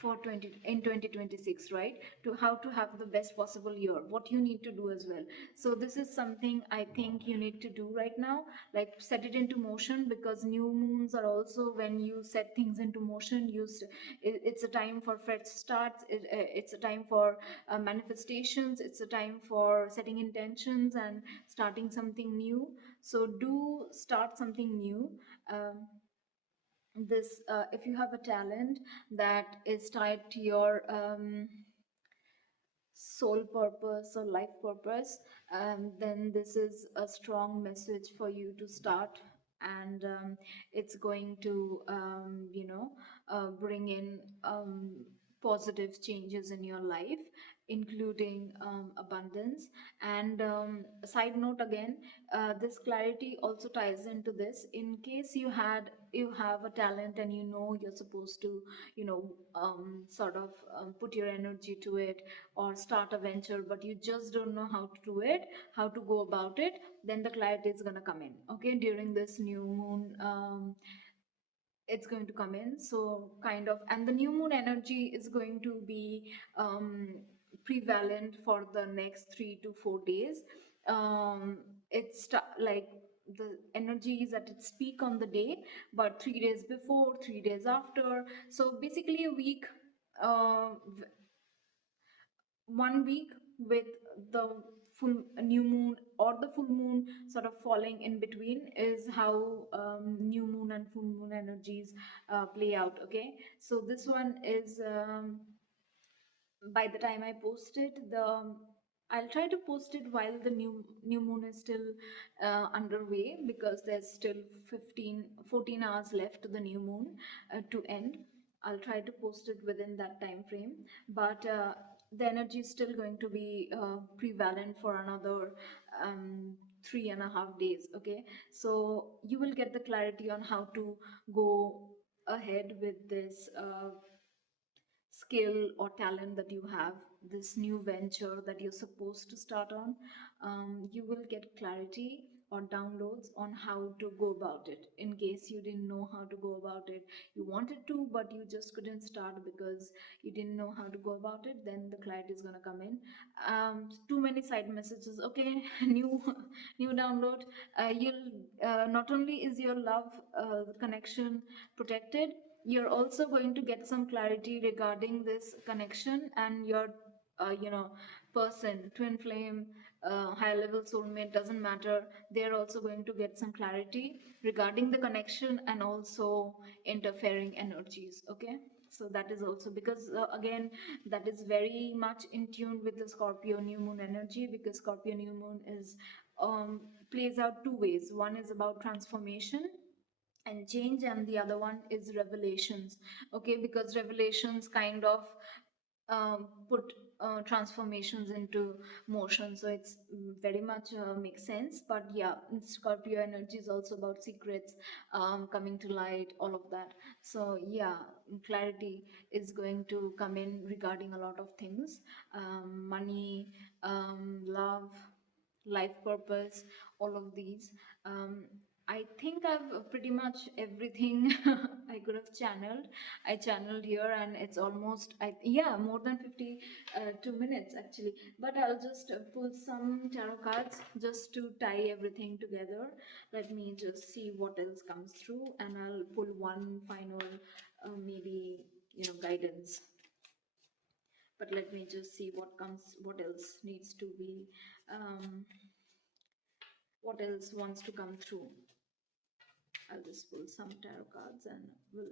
for 2026, right? To how to have the best possible year, what you need to do as well. So this is something I think you need to do right now, like set it into motion, because new moons are also when you set things into motion. It's a time for fresh starts. It's a time for manifestations. It's a time for setting intentions and starting something new. So do start something new. This If you have a talent that is tied to your soul purpose or life purpose, then this is a strong message for you to start. And it's going to bring in positive changes in your life, including abundance. And a side note again, this clarity also ties into this. In case you have a talent and you're supposed to sort of put your energy to it or start a venture, but you just don't know how to do it, how to go about it, then the clarity is going to come in, okay, during this new moon. It's going to come in, so kind of, and the new moon energy is going to be prevalent for the next 3 to 4 days. Like the energies at its peak on the day, but 3 days before, 3 days after. So basically a week, uh, 1 week with the full new moon or the full moon sort of falling in between is how new moon and full moon energies play out. Okay, so this one is by the time I post it, the I'll try to post it while the new moon is still underway, because there's still 14 hours left to the new moon to end. I'll try to post it within that time frame, but the energy is still going to be prevalent for another 3.5 days. Okay, so you will get the clarity on how to go ahead with this skill or talent that you have, this new venture that you're supposed to start on. You will get clarity or downloads on how to go about it, in case you didn't know how to go about it. You wanted to, but you just couldn't start because you didn't know how to go about it. Then the clarity is going to come in. Too many side messages. Okay, new download. You'll not only is your love connection protected, you're also going to get some clarity regarding this connection, and your person, twin flame, high level soulmate, doesn't matter, they're also going to get some clarity regarding the connection and also interfering energies. Okay, so that is also because again, that is very much in tune with the Scorpio new moon energy, because Scorpio new moon is plays out two ways. One is about transformation and change, and the other one is revelations. Okay, because revelations kind of put transformations into motion, so it's very much makes sense. But yeah, Scorpio energy is also about secrets coming to light, all of that. So yeah, clarity is going to come in regarding a lot of things, money, love, life purpose, all of these. um, I think I've pretty much everything I could have channeled. I channeled here, and it's almost, yeah, more than 52 minutes actually. But I'll just pull some tarot cards just to tie everything together. Let me just see what else comes through, and I'll pull one final, maybe, guidance. But let me just see what else needs to be, um, what else wants to come through. I'll just pull some tarot cards and we'll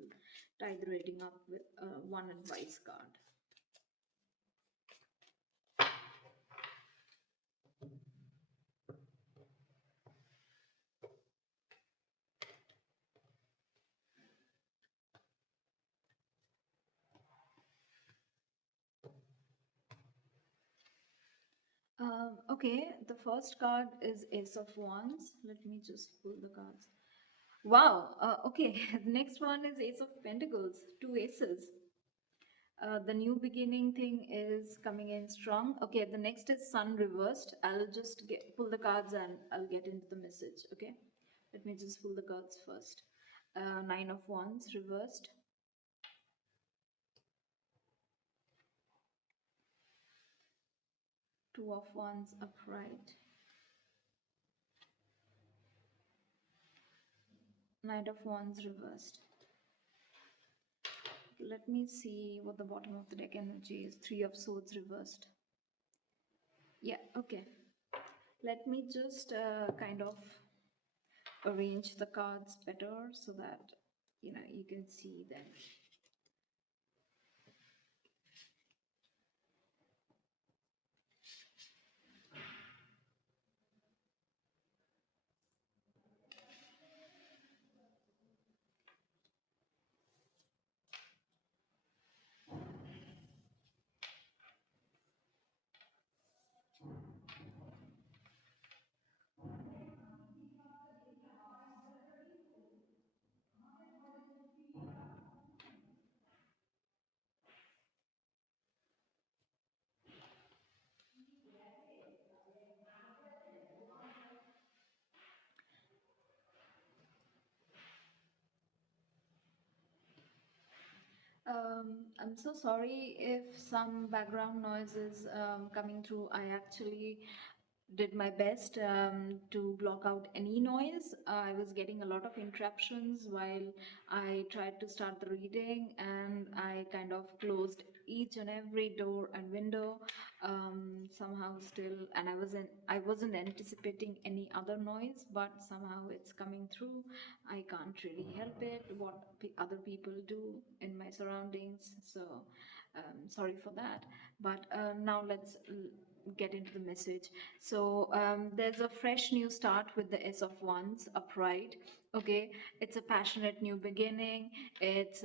tie the reading up with one advice card. Okay, the first card is Ace of Wands. Let me just pull the cards. Wow, okay, the next one is Ace of Pentacles, two aces. The new beginning thing is coming in strong. Okay, the next is Sun reversed. I'll just pull the cards and I'll get into the message. Okay, let me just pull the cards first. Nine of Wands reversed. Two of Wands upright. Knight of Wands reversed. Let me see what the bottom of the deck energy is. Three of Swords reversed. Yeah, okay. Let me just kind of arrange the cards better so that you can see them. I'm so sorry if some background noise is coming through. I actually did my best to block out any noise. I was getting a lot of interruptions while I tried to start the reading, and I kind of closed each and every door and window somehow still, and I wasn't anticipating any other noise, but somehow it's coming through. I can't really help it, what other people do in my surroundings. So sorry for that. But now let's get into the message. So there's a fresh new start with the S of Wands upright. Okay, it's a passionate new beginning. It's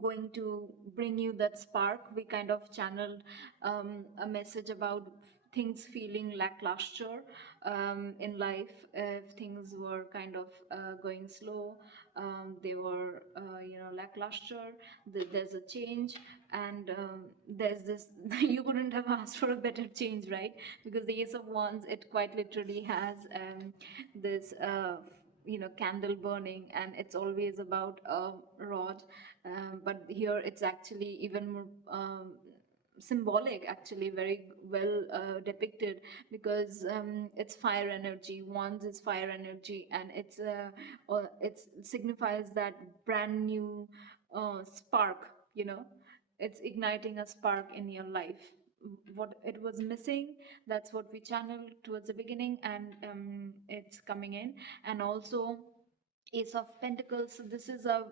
going to bring you that spark. We kind of channeled a message about things feeling lackluster in life. If things were kind of going slow, they were lackluster. There's a change, and there's this. You couldn't have asked for a better change, right? Because the Ace of Wands, it quite literally has this. Candle burning, and it's always about a rod, but here it's actually even more symbolic, actually very well depicted, because it's fire energy. Wands is fire energy, and it signifies that brand new spark. It's igniting a spark in your life. What it was missing, that's what we channeled towards the beginning, and it's coming in. And also Ace of Pentacles. So this is a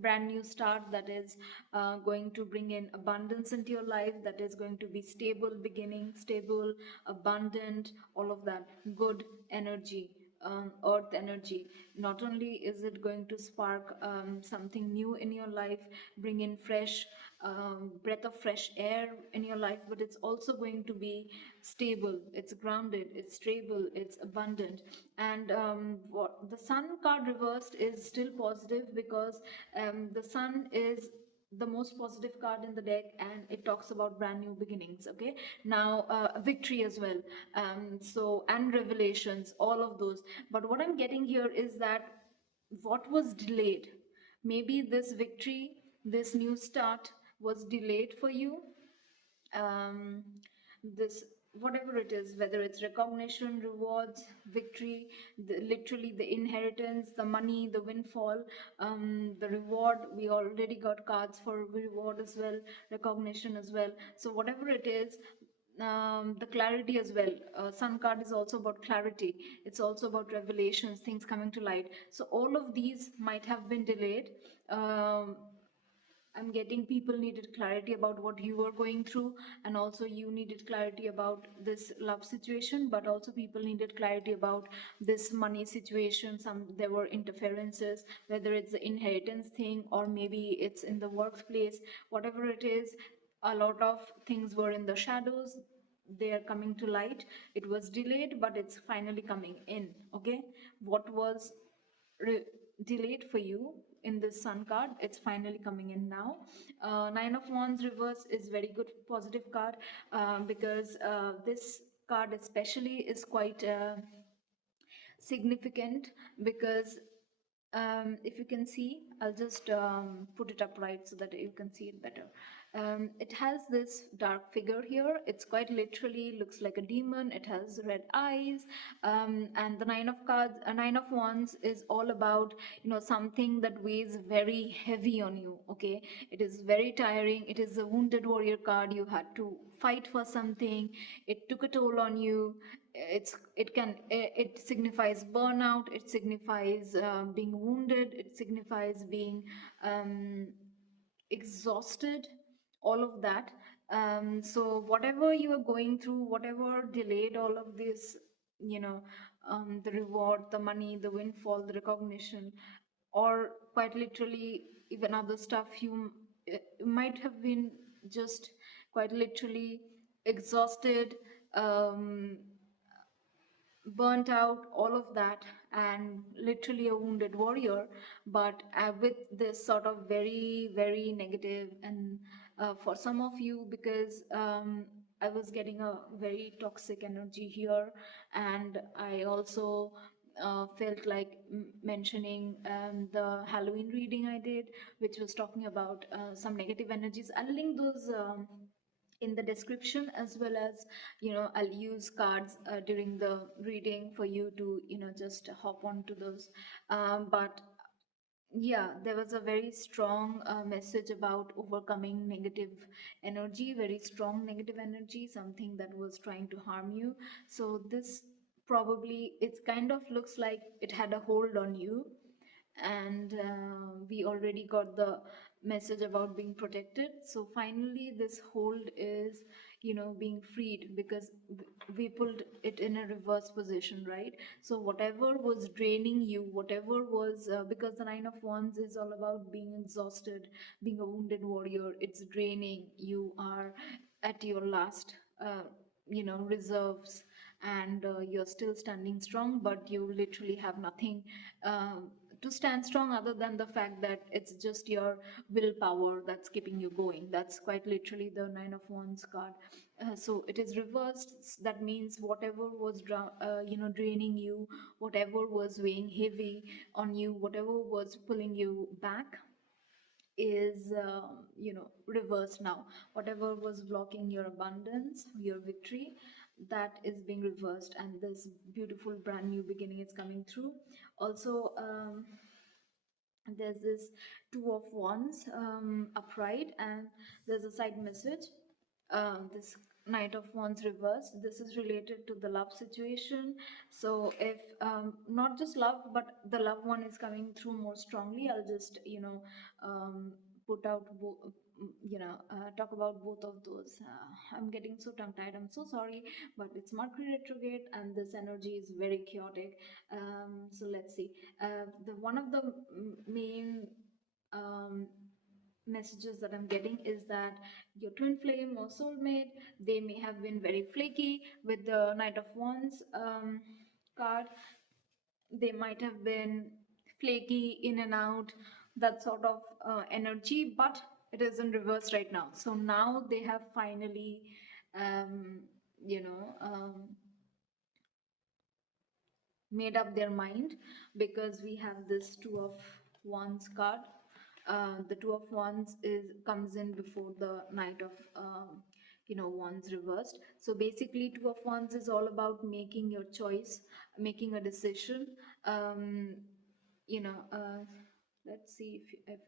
brand new start that is going to bring in abundance into your life, that is going to be stable beginning, stable, abundant, all of that good energy, earth energy. Not only is it going to spark something new in your life, bring in fresh breath of fresh air in your life, but it's also going to be stable, it's grounded, it's stable, it's abundant. And what the Sun card reversed is still positive, because the Sun is the most positive card in the deck, and it talks about brand new beginnings. Okay, now victory as well, and revelations, all of those. But what I'm getting here is that what was delayed, maybe this victory, this new start was delayed for you. This, whatever it is, whether it's recognition, rewards, victory, literally the inheritance, the money, the windfall, the reward. We already got cards for reward as well, recognition as well. So whatever it is, the clarity as well. Sun card is also about clarity. It's also about revelations, things coming to light. So all of these might have been delayed. I'm getting people needed clarity about what you were going through, and also you needed clarity about this love situation, but also people needed clarity about this money situation. There were interferences, whether it's the inheritance thing or maybe it's in the workplace. Whatever it is, a lot of things were in the shadows. They are coming to light. It was delayed, but it's finally coming in. Okay, what was delayed for you in this Sun card, it's finally coming in now. Nine of Wands reverse is very good positive card, because this card especially is quite significant, because if you can see, I'll just put it upright so that you can see it better. It has this dark figure here. It's quite literally looks like a demon. It has red eyes, and the Nine of Wands is all about something that weighs very heavy on you. Okay, it is very tiring. It is a wounded warrior card. You had to fight for something. It took a toll on you. It signifies burnout. It signifies being wounded. It signifies being um, exhausted, all of that. So whatever you are going through, whatever delayed all of this, the reward, the money, the windfall, the recognition, or quite literally even other stuff, you might have been just quite literally exhausted, um, burnt out, all of that, and literally a wounded warrior, but with this sort of very, very negative, and for some of you, because I was getting a very toxic energy here, and I also felt like mentioning the Halloween reading I did, which was talking about some negative energies. I'll link those in the description, as well as I'll use cards during the reading for you to just hop onto those. But yeah, there was a very strong message about overcoming negative energy, very strong negative energy, something that was trying to harm you. So this, probably it kind of looks like it had a hold on you, and we already got the message about being protected. So finally this hold is being freed, because we pulled it in a reverse position, right? So whatever was draining you, whatever was because the Nine of Wands is all about being exhausted, being a wounded warrior. It's draining. You are at your last reserves, and you're still standing strong, but you literally have nothing to stand strong other than the fact that it's just your willpower that's keeping you going. That's quite literally the Nine of Wands card. So it is reversed. That means whatever was draining you, whatever was weighing heavy on you, whatever was pulling you back, is reversed now. Whatever was blocking your abundance, your victory, that is being reversed, and this beautiful brand new beginning is coming through. Also, there's this Two of Wands upright, and there's a side message. This Knight of Wands reverse, this is related to the love situation. So if not just love, but the loved one is coming through more strongly, I'll just put out talk about both of those. I'm getting so tongue tied, I'm so sorry, but it's Mercury retrograde and this energy is very chaotic. So let's see. The one of the main um, messages that I'm getting is that your twin flame or soulmate, they may have been very flaky with the Knight of Wands card. They might have been flaky, in and out, that sort of energy, but it is in reverse right now. So now they have finally um, you know um, made up their mind, because we have this Two of Wands card. The Two of Wands is comes in before the Knight of Wands reversed. So basically, Two of Wands is all about making your choice, making a decision. Um, you know, let's see if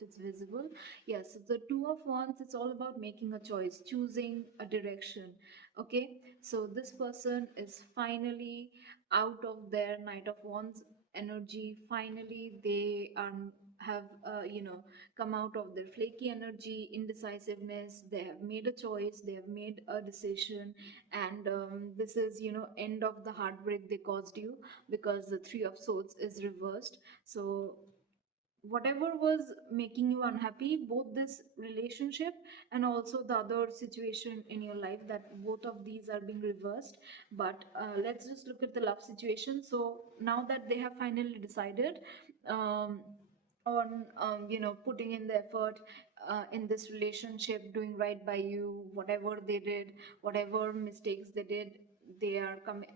it's visible. Yes, so the Two of Wands, it's all about making a choice, choosing a direction. Okay, so this person is finally out of their Knight of Wands energy. Finally they are have come out of their flaky energy, indecisiveness. They have made a choice, they have made a decision, and this is end of the heartbreak they caused you, because the Three of Swords is reversed. So whatever was making you unhappy, both this relationship and also the other situation in your life, that both of these are being reversed. But let's just look at the love situation. So now that they have finally decided um, on putting in the effort in this relationship, doing right by you, whatever they did, whatever mistakes they did, they are coming.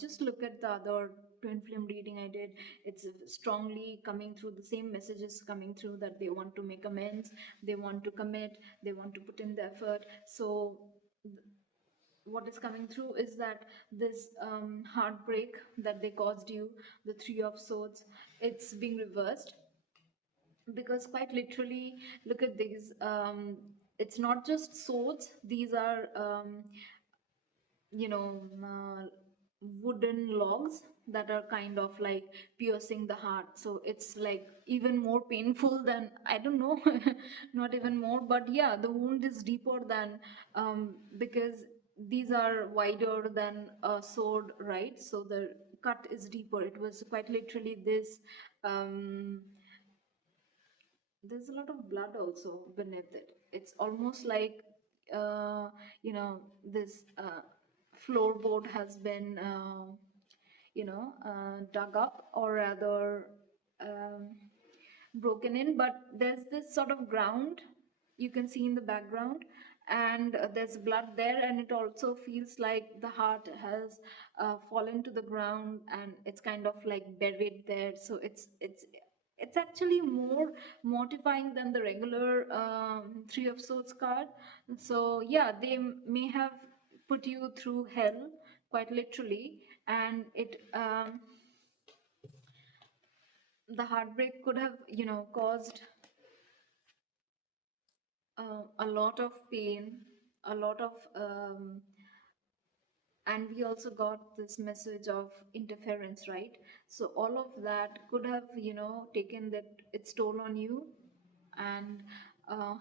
Just look at the other twin flame reading I did. It's strongly coming through, the same messages coming through, that they want to make amends, they want to commit, they want to put in the effort. So what is coming through is that this heartbreak that they caused you, the Three of Swords, it's being reversed. Because quite literally, look at these, it's not just swords, these are you know uh, wooden logs that are kind of like piercing the heart. So it's like even more painful than, I don't know, not even more, but yeah, the wound is deeper than, because these are wider than a sword, right? So the cut is deeper. It was quite literally this, um, there's a lot of blood also beneath it. It's almost like this floorboard has been dug up, or rather um, broken in. But there's this sort of ground you can see in the background, and there's blood there, and it also feels like the heart has fallen to the ground, and it's kind of like buried there. So it's actually more mortifying than the regular Three of Swords card. So yeah, they may have put you through hell, quite literally, and it the heartbreak could have caused a lot of pain, a lot of and we also got this message of interference, right? So all of that could have taken that its toll on you, and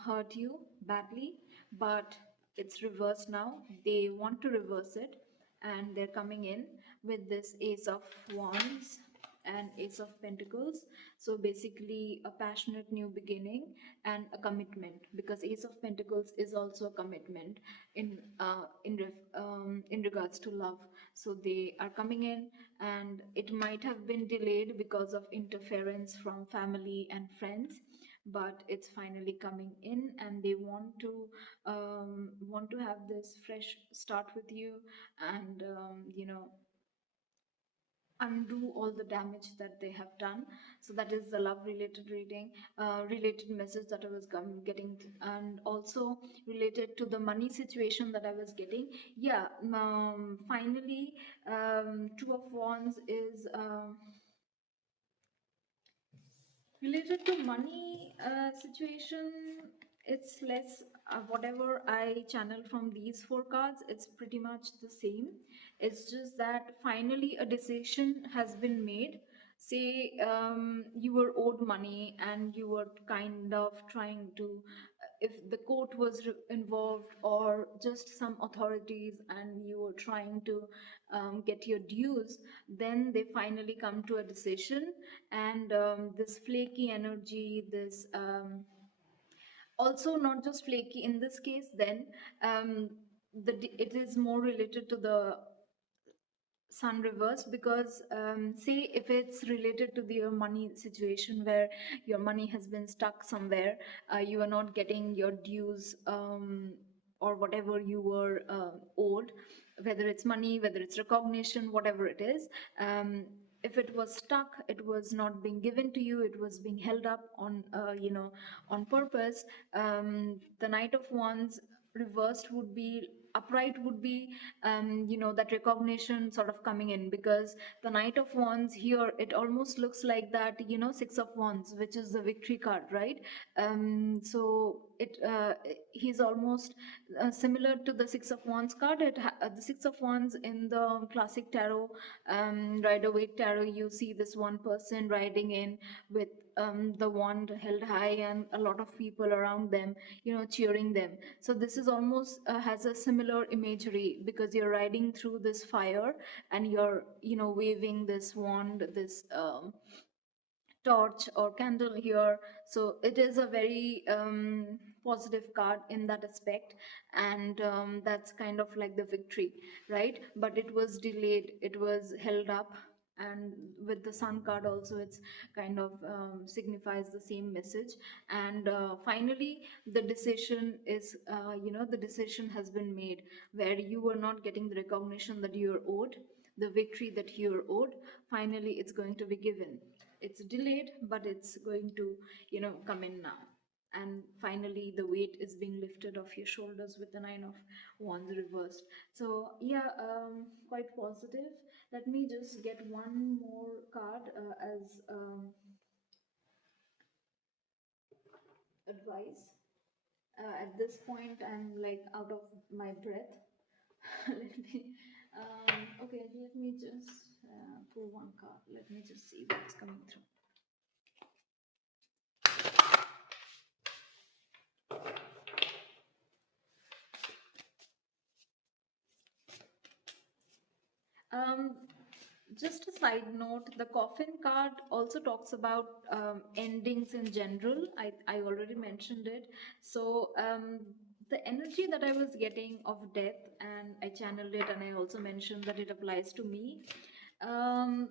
hurt you badly. But it's reversed now. They want to reverse it, and they're coming in with this Ace of Wands and Ace of Pentacles. So basically, a passionate new beginning and a commitment, because Ace of Pentacles is also a commitment in regards to love. So they are coming in, and it might have been delayed because of interference from family and friends, but it's finally coming in, and they want to have this fresh start with you, and undo all the damage that they have done. So that is the love related reading, related message that I was getting, and also related to the money situation that I was getting. Yeah, finally, Two of Wands is related to money situation. It's less, whatever I channel from these four cards, it's pretty much the same. It's just that finally a decision has been made. Say, you were owed money and you were kind of trying to, if the court was involved, or just some authorities, and you were trying to get your dues, then they finally come to a decision. And this flaky energy, this also not just flaky in this case, then it is more related to the sun reverse, because say if it's related to your money situation, where your money has been stuck somewhere, you are not getting your dues, or whatever you were owed, whether it's money, whether it's recognition, whatever it is. If it was stuck, it was not being given to you, it was being held up on on purpose. The Knight of Wands reversed would be, upright would be, that recognition sort of coming in, because the Knight of Wands here, it almost looks like that, Six of Wands, which is the victory card, right? So he's almost similar to the Six of Wands card. The Six of Wands in the classic tarot, Rider Waite tarot, you see this one person riding in with the wand held high, and a lot of people around them, cheering them. So this is almost has a similar imagery, because you're riding through this fire, and you're, waving this wand, this torch or candle here. So it is a very positive card in that aspect, and that's kind of like the victory, right? But it was delayed, it was held up. And with the sun card also, it's kind of signifies the same message. And finally, the decision is, the decision has been made, where you were not getting the recognition that you're owed, the victory that you're owed. Finally, it's going to be given. It's delayed, but it's going to, come in now. And finally, the weight is being lifted off your shoulders with the Nine of Wands reversed. So yeah, quite positive. Let me just get one more card as advice. At this point, I'm like out of my breath. Let me okay, let me just pull one card. Let me just see what's coming through. Um, just a side note, the coffin card also talks about endings in general. I already mentioned it. So the energy that I was getting of death, and I channeled it, and I also mentioned that it applies to me. Um,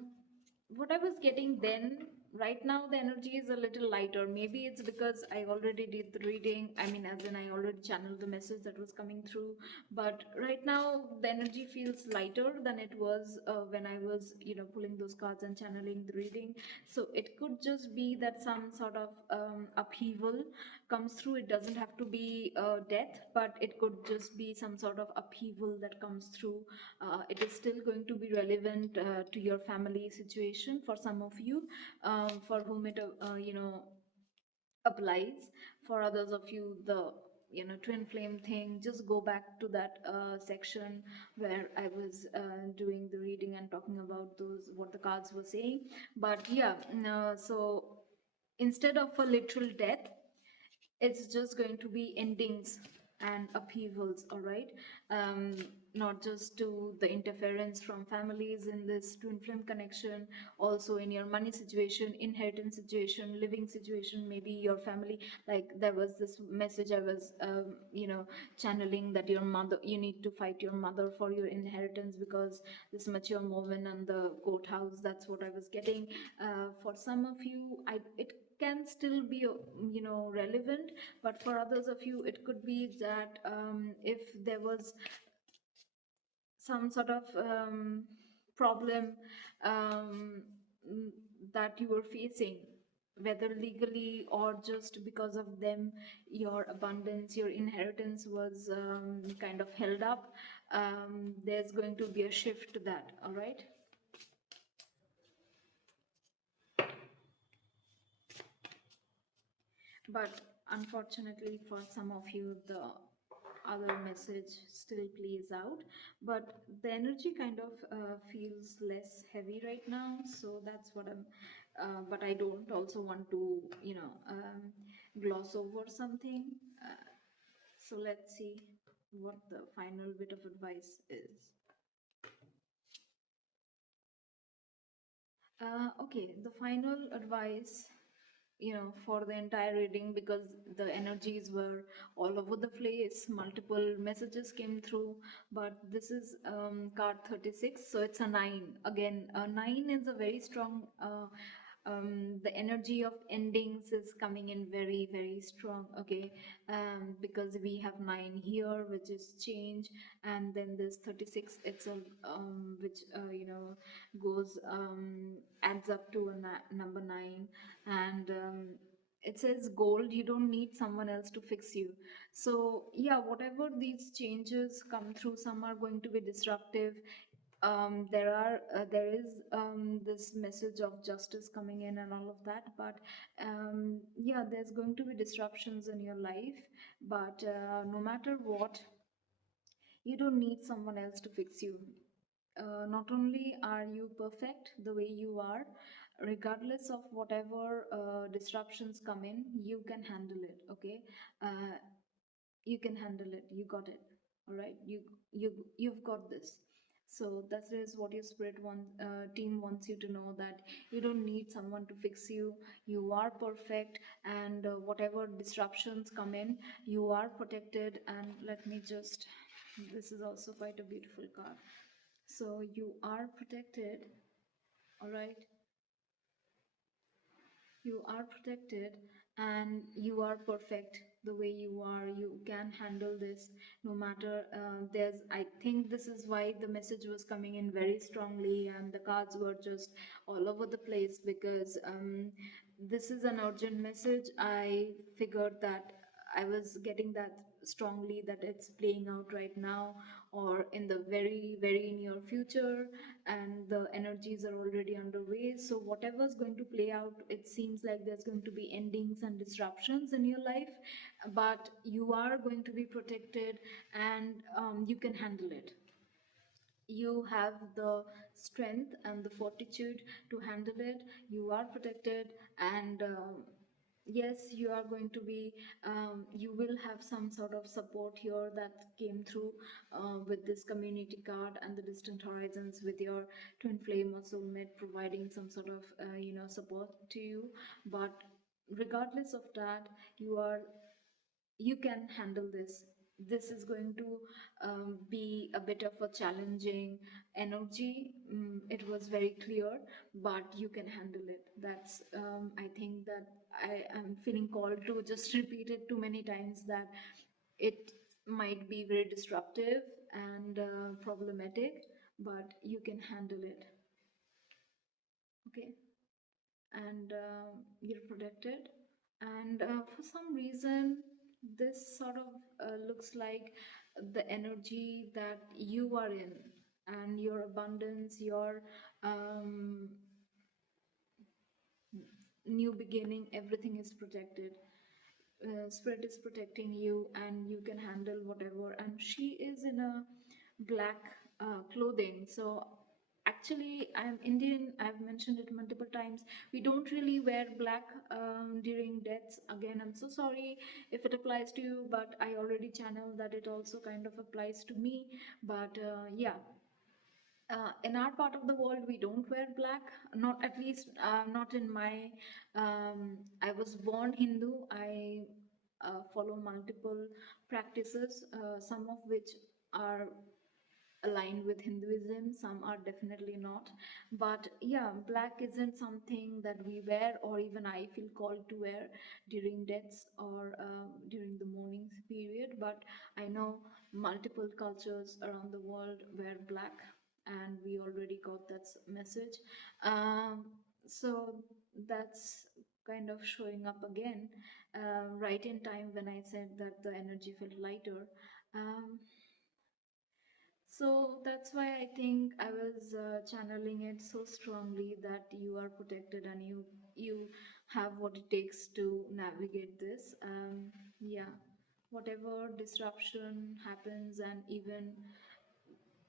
what I was getting then, right now the energy is a little lighter. Maybe it's because I already did the reading. I mean, as in I already channeled the message that was coming through. But right now the energy feels lighter than it was when I was, pulling those cards and channeling the reading. So it could just be that some sort of upheaval comes through. It doesn't have to be death, but it could just be some sort of upheaval that comes through. It is still going to be relevant to your family situation for some of you, for whom it applies. For others of you, the twin flame thing, just go back to that section where I was doing the reading and talking about those, what the cards were saying. But yeah, so instead of a literal death, it's just going to be endings and upheavals, all right? um, not just to the interference from families in this twin flame connection, also in your money situation, inheritance situation, living situation, maybe your family. Like there was this message I was channeling, that your mother, you need to fight your mother for your inheritance, because this mature woman and the courthouse, that's what I was getting. For some of you, it can still be relevant, but for others of you it could be that if there was some sort of problem um, mm, that you were facing, whether legally or just because of them, your abundance, your inheritance was kind of held up. There's going to be a shift to that, all right? But unfortunately for some of you, the other message still plays out, but the energy kind of feels less heavy right now. So that's what I'm but I don't also want to gloss over something. So let's see what the final bit of advice is. Okay, the final advice, for the entire reading, because the energies were all over the place, multiple messages came through, but this is card 36, so it's a 9. Again, a 9 is a very strong, the energy of endings is coming in very, very strong, okay? Because we have 9 here, which is change, and then this 36, it's a which goes adds up to a number 9. And it says gold, you don't need someone else to fix you. So yeah, whatever these changes come through, some are going to be disruptive. There is this message of justice coming in and all of that, but yeah, there's going to be disruptions in your life, but no matter what, you don't need someone else to fix you. Not only are you perfect the way you are, regardless of whatever disruptions come in, you can handle it, okay? uh, you can handle it, you got it, all right? You've got this. So that is what your spirit team wants you to know, that you don't need someone to fix you. You are perfect, and whatever disruptions come in, you are protected. And let me just, this is also quite a beautiful card. So you are protected, all right? You are protected, and you are perfect the way you are. You can handle this, no matter there's, I think this is why the message was coming in very strongly and the cards were just all over the place, because this is an urgent message. I figured that I was getting that strongly, that it's playing out right now or in the very, very near future, and the energies are already underway. So, whatever's going to play out, it seems like there's going to be endings and disruptions in your life, but you are going to be protected, and you can handle it. You have the strength and the fortitude to handle it. You are protected, and yes, you are going to be you will have some sort of support here that came through with this community card and the distant horizons, with your twin flame or soulmate providing some sort of support to you. But regardless of that, you can handle this. This is going to be a bit of a challenging energy. It was very clear, but you can handle it. That's I think that I am feeling called to just repeat it too many times, that it might be very disruptive and problematic, but you can handle it, okay? And you're protected. And for some reason, this sort of looks like the energy that you are in, and your abundance, your um, new beginning, everything is protected. Spirit is protecting you, and you can handle whatever. And she is in a black clothing, so actually, I'm Indian. I've mentioned it multiple times. We don't really wear black during deaths. Again, I'm so sorry if it applies to you, but I already channeled that it also kind of applies to me. But yeah, in our part of the world, we don't wear black. Not at least, not in my. I was born Hindu. I follow multiple practices, some of which are aligned with Hinduism, some are definitely not. But yeah, black isn't something that we wear, or even I feel called to wear during deaths or during the mourning period. But I know multiple cultures around the world wear black, and we already got that message. Um, so that's kind of showing up again, right in time when I said that the energy felt lighter. Um, so that's why I think I was channeling it so strongly that you are protected and you have what it takes to navigate this. Yeah, whatever disruption happens, and even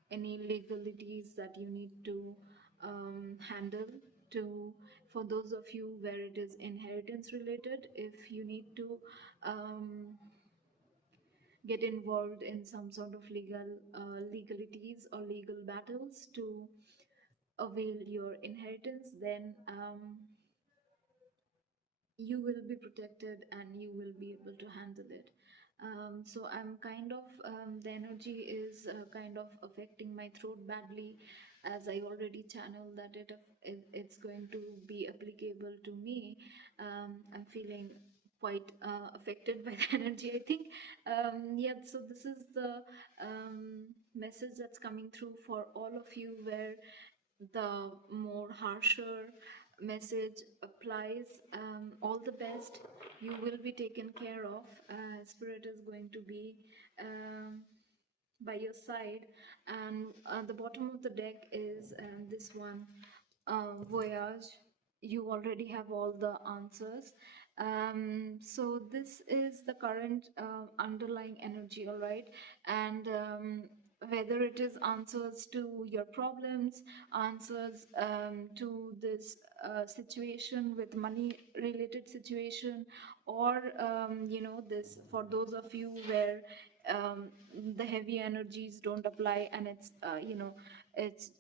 any legalities that you need to handle, to for those of you where it is inheritance related, if you need to um, get involved in some sort of legalities or legal battles to avail your inheritance, then you will be protected and you will be able to handle it. So I'm kind of the energy is kind of affecting my throat badly, as I already channeled that it's going to be applicable to me. I'm feeling quite affected by the energy, I think. Yeah, so this is the message that's coming through for all of you, where the more harsher message applies. All the best. You will be taken care of. Spirit is going to be by your side. And the bottom of the deck is this one, voyage. You already have all the answers. So this is the current underlying energy, all right? And whether it is answers to your problems, answers to this situation with money related situation, or this for those of you where um, the heavy energies don't apply, and it's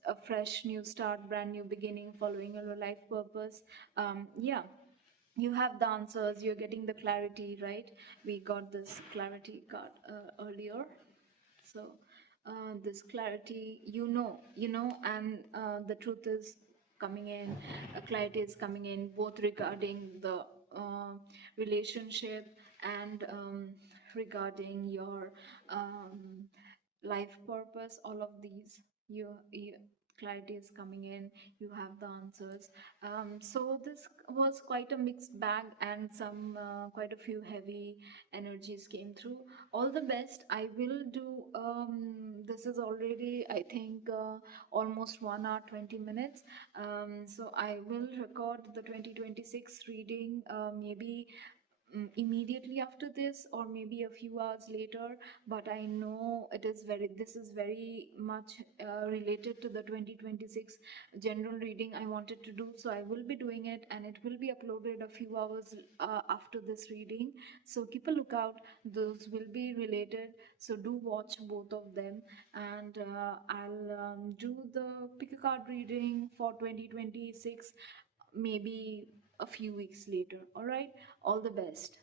a fresh new start, brand new beginning, following your life purpose. Yeah, you have the answers, you're getting the clarity, right? We got this clarity card earlier. So this clarity, and the truth is coming in, clarity is coming in, both regarding the uh, relationship and regarding your um, life purpose. All of these, you clarity is coming in, you have the answers. So this was quite a mixed bag, and some quite a few heavy energies came through. All the best. I will do this is already, I think, almost 1 hour 20 minutes. So I will record the 2026 reading, maybe immediately after this, or maybe a few hours later. But I know this is very much related to the 2026 general reading I wanted to do, so I will be doing it, and it will be uploaded a few hours after this reading. So keep a lookout, those will be related, so do watch both of them. And I'll do the pick a card reading for 2026 maybe a few weeks later. All right, all the best.